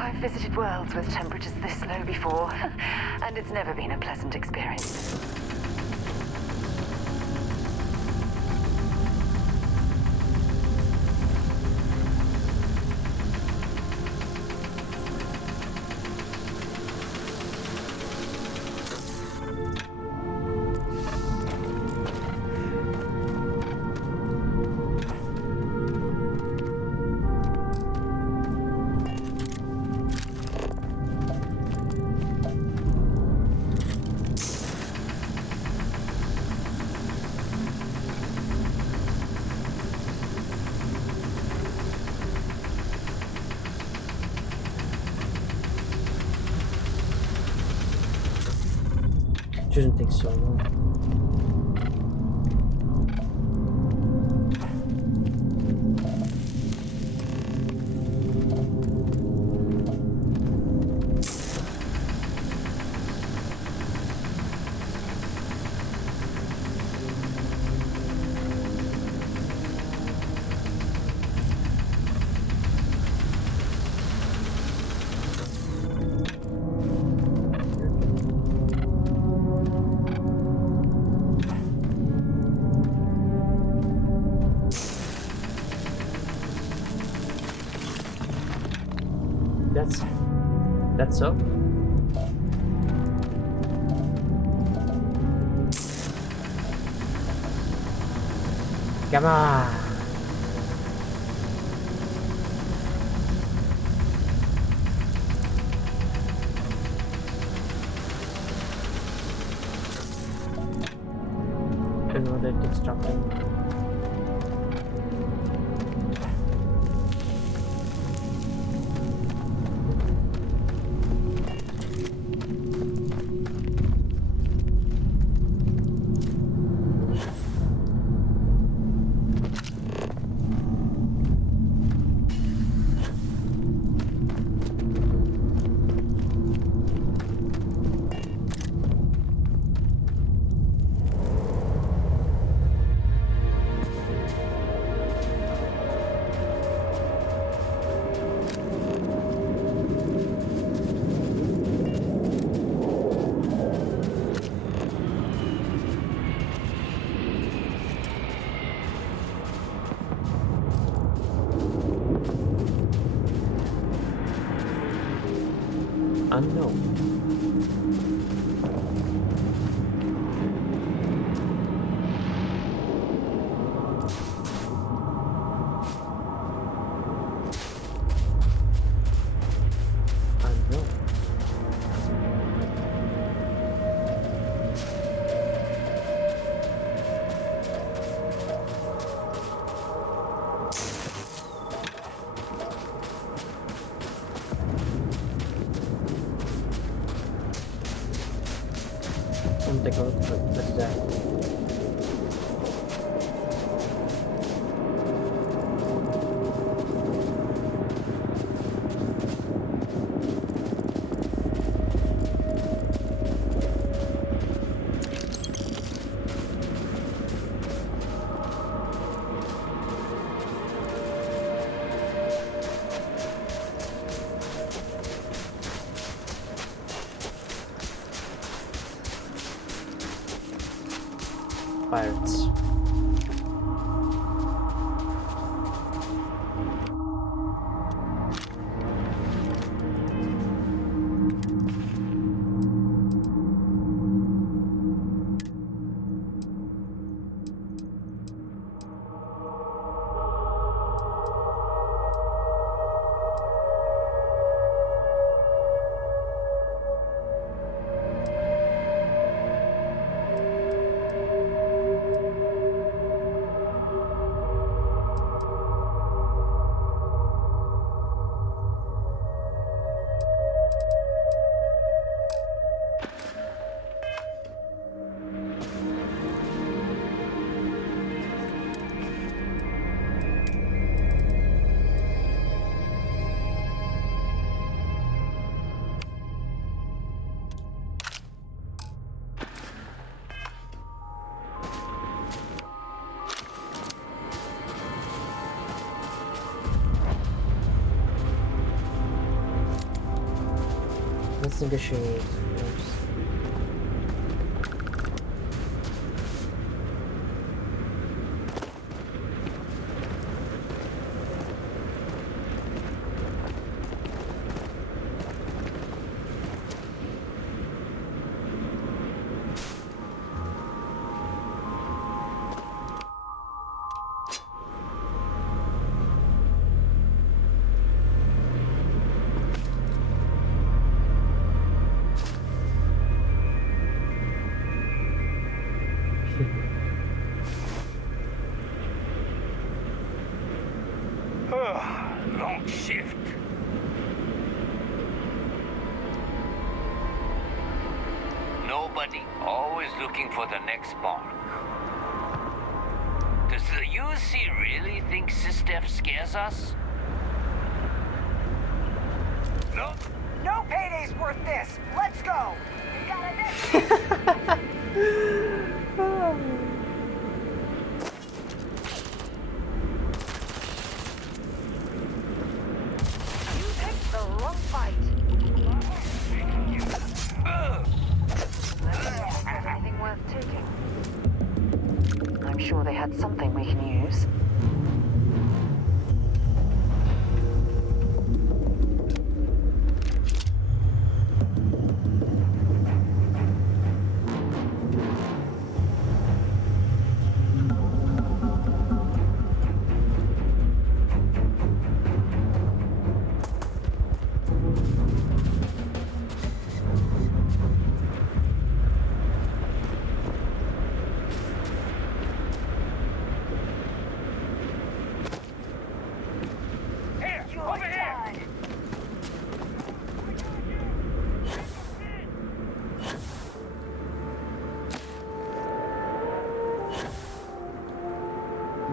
I've visited worlds with temperatures this low before, and it's never been a pleasant experience. Shouldn't take so long. That's so. Come on. I know that it's stopping. Unknown. Take a look at what's that. Pirates. Let's negotiate. buddy. Always looking for the next mark. Does the UC really think SysDef scares us? No. No payday's worth this. Let's go. You got it. You picked the wrong fight. Let's see if there's anything worth taking. I'm sure they had something we can use.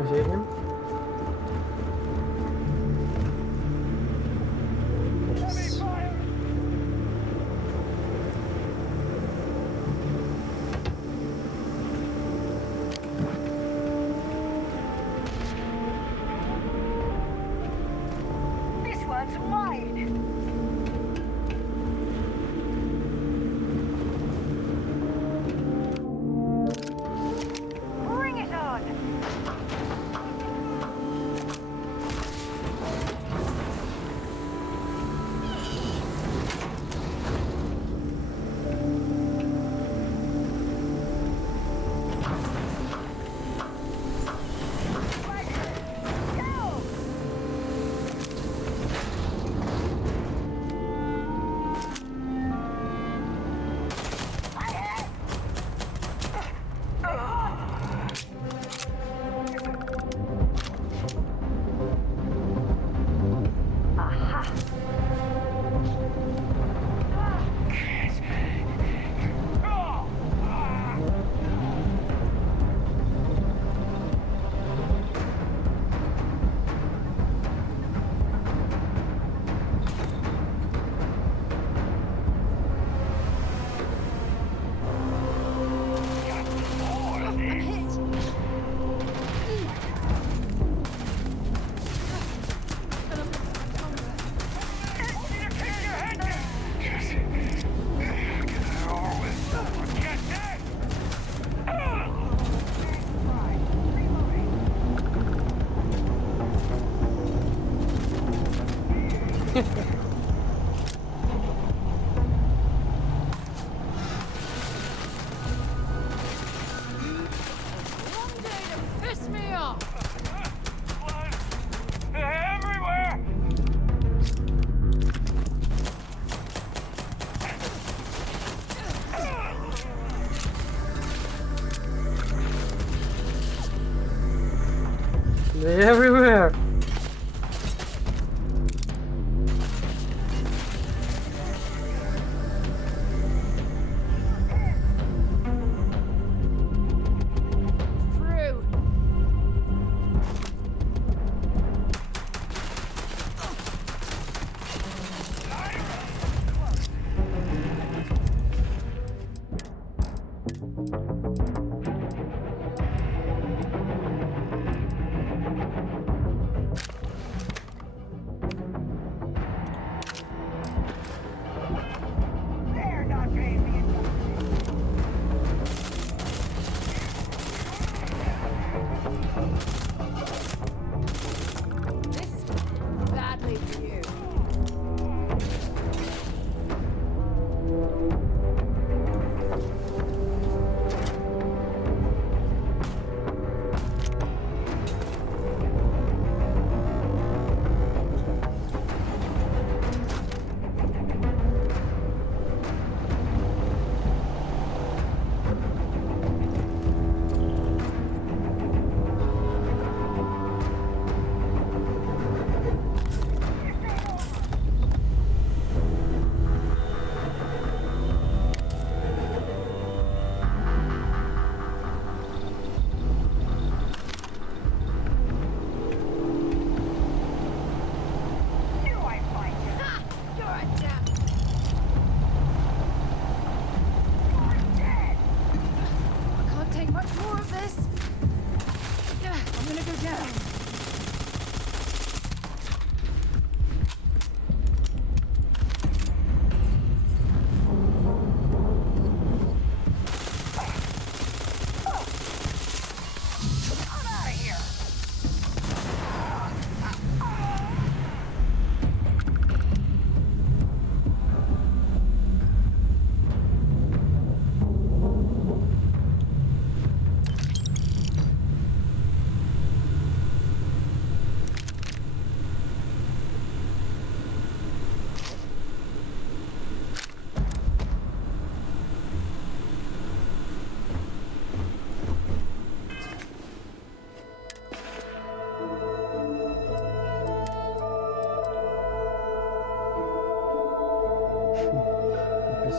Zie je hem? Yes. This one's mine. Bring it on. Piss me off! They're everywhere! They're everywhere. Through.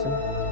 reason.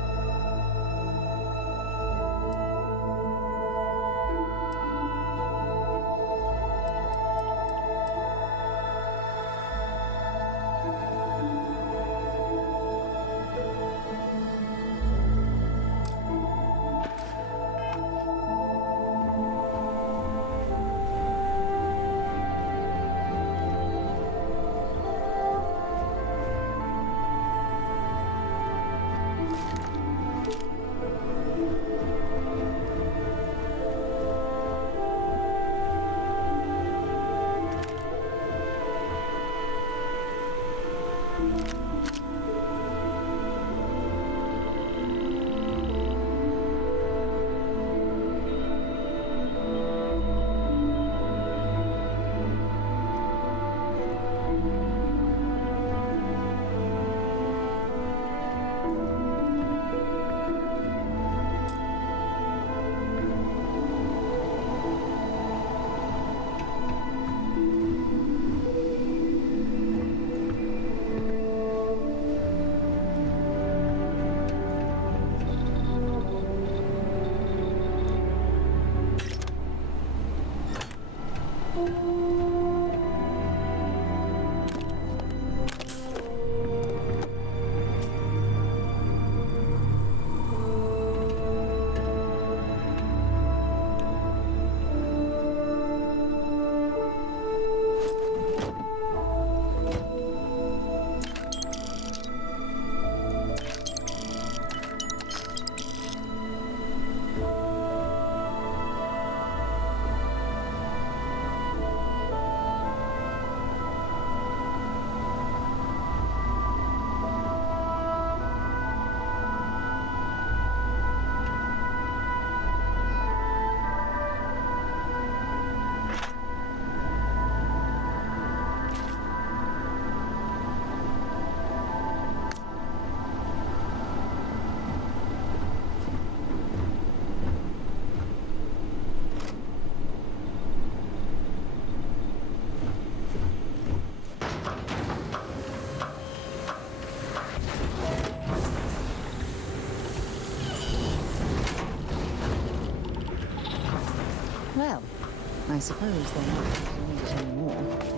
Well, I suppose they're not doing it anymore.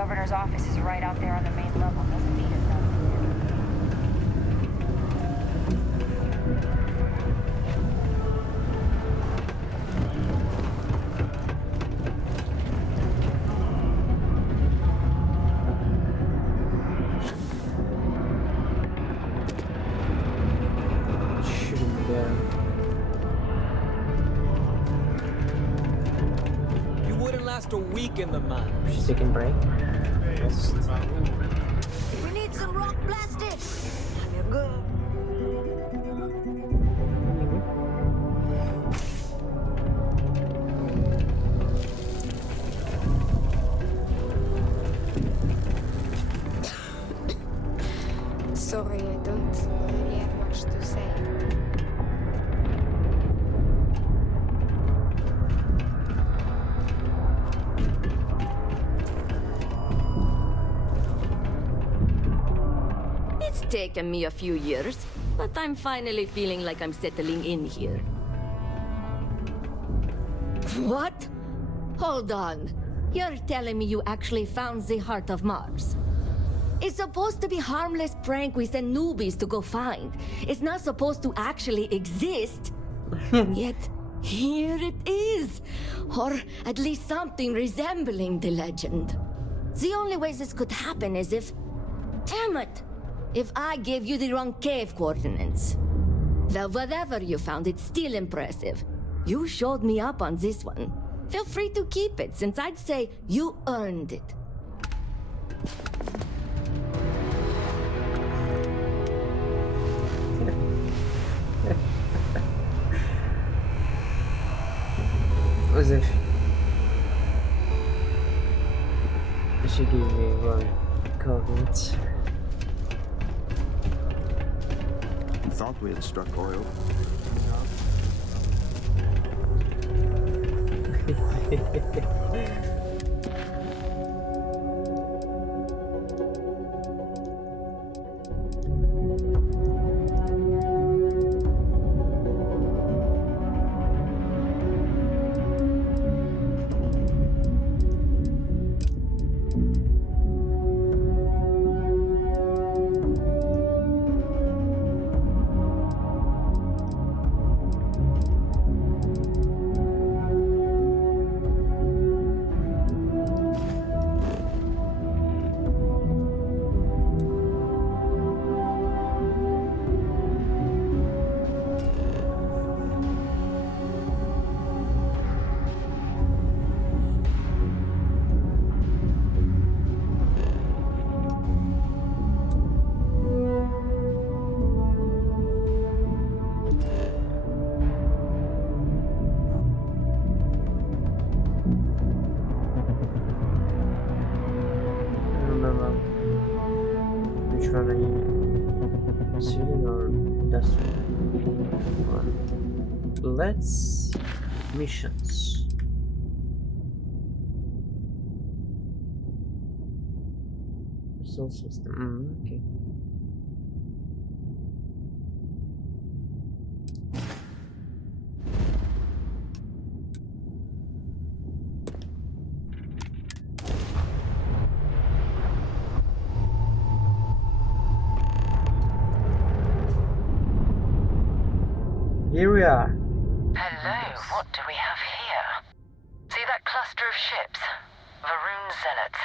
governor's office is right out there on the main level. Doesn't mean it's not to weaken the man. She's taking break. Yes. We need some rock blasted. You're good. Sorry, I don't really have much to say. It's taken me a few years, but I'm finally feeling like I'm settling in here. What? Hold on. You're telling me you actually found the heart of Mars? It's supposed to be a harmless prank we send newbies to go find. It's not supposed to actually exist. Yet, here it is. Or at least something resembling the legend. The only way this could happen is if... Damn it! If I gave you the wrong cave coordinates. Well, whatever you found, it's still impressive. You showed me up on this one. Feel free to keep it, since I'd say you earned it. As if she gave me wrong coordinates. I thought we had struck oil. Let's missions. Resource system. Okay. Here we are. Hello, what do we have here? See that cluster of ships? Varun Zealots.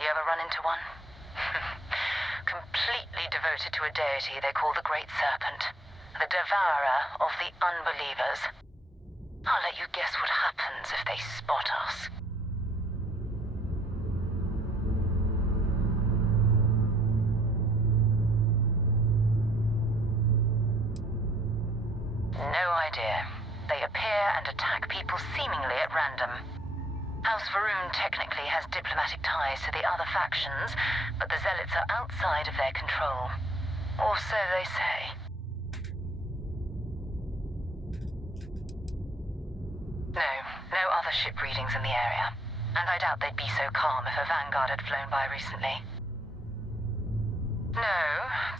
You ever run into one? Completely devoted to a deity they call the Great Serpent, the devourer of the unbelievers. I'll let you guess what happens if they spot us. No idea. They appear and attack people seemingly at random. House Varun technically has diplomatic ties to the other factions, but the Zealots are outside of their control. Or so they say. No other ship readings in the area. And I doubt they'd be so calm if a Vanguard had flown by recently. No,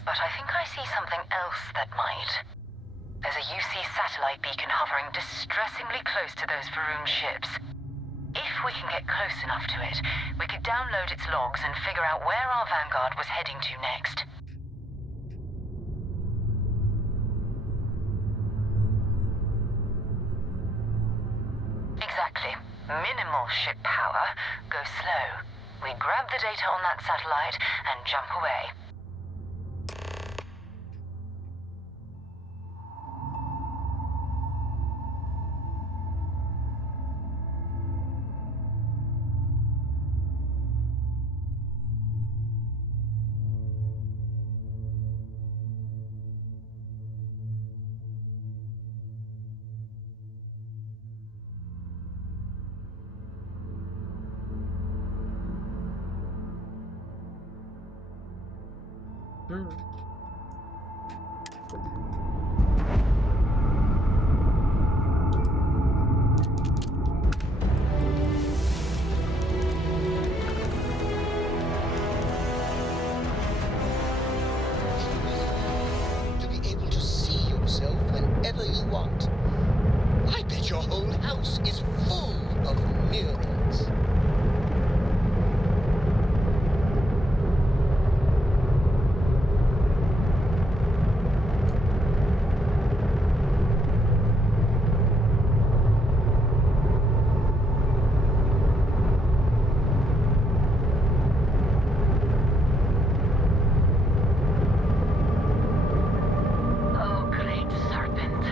but I think I see something else that might. There's a UC satellite beacon hovering distressingly close to those Varun ships. If we can get close enough to it, we could download its logs and figure out where our Vanguard was heading to next. Exactly. Minimal ship power. Go slow. We grab the data on that satellite and jump away. Hmm. To be able to see yourself whenever you want. I bet your whole house is full of mirrors. Oh, great serpent,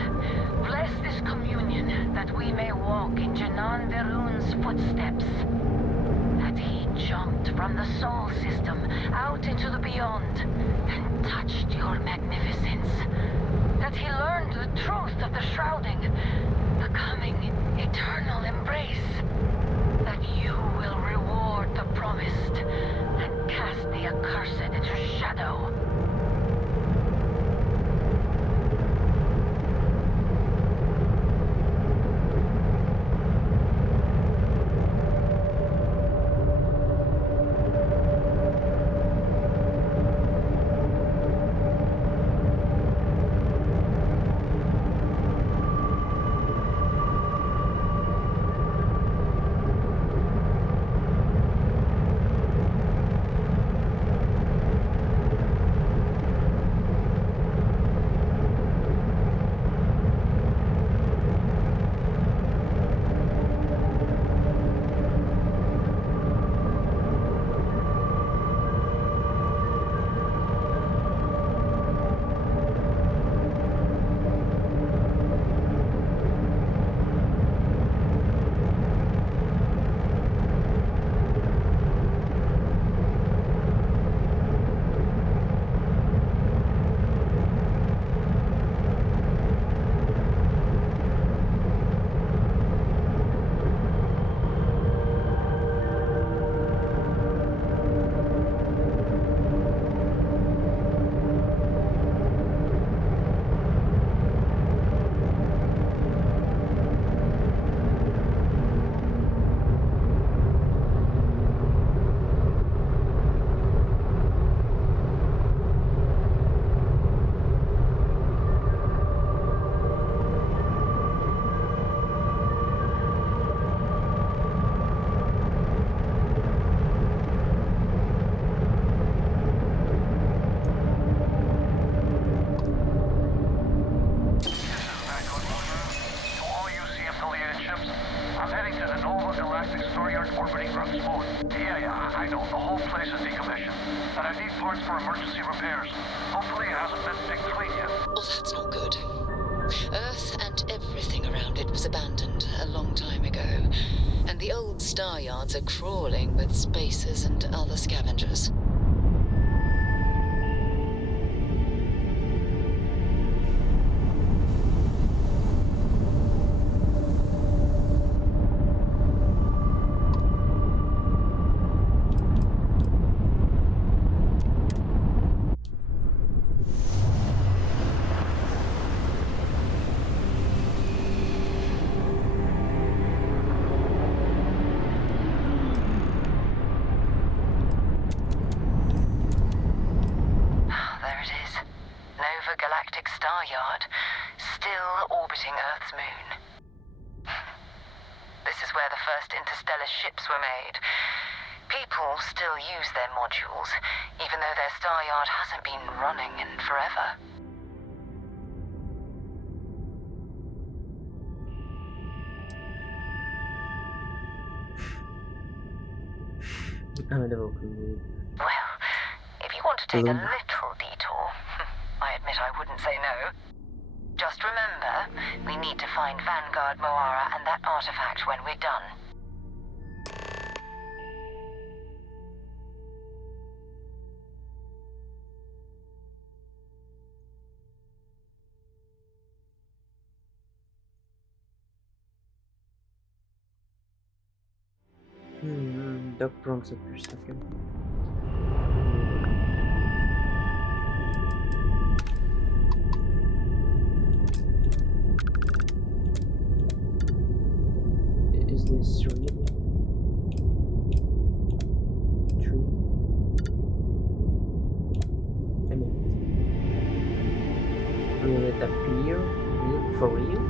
bless this communion that we may walk in Janan Verun's footsteps. That he jumped from the soul system out into the beyond and touched your magnificence. That he learned the truth of the shrouding, the coming eternal embrace. That you will reward the promised and cast the accursed into shadow. Oh, that's not good. Earth and everything around it was abandoned a long time ago, and the old star yards are crawling with spacers and other scavengers. Yard, still orbiting Earth's moon. This is where the first interstellar ships were made. People still use their modules, even though their star yard hasn't been running in forever. Well, if you want to take a little detour, I admit I wouldn't say no. Just remember, we need to find Vanguard Moara and that artifact when we're done. Duck bronze per second. this really true? I mean, will it appear for real?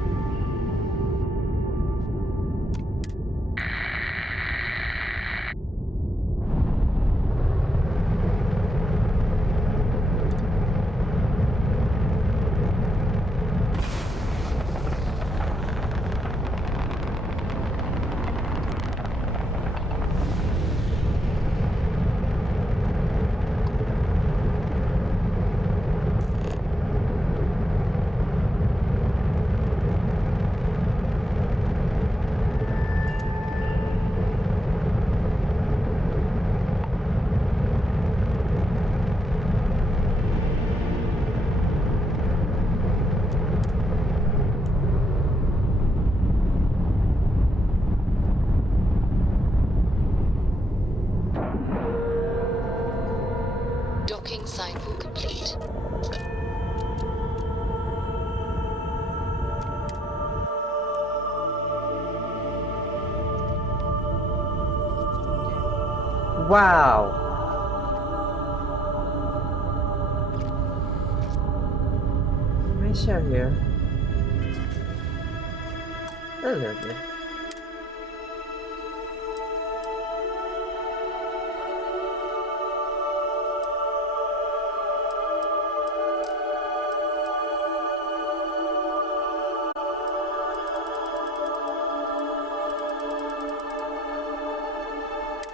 Docking cycle complete. Wow! Nice out here. A little bit.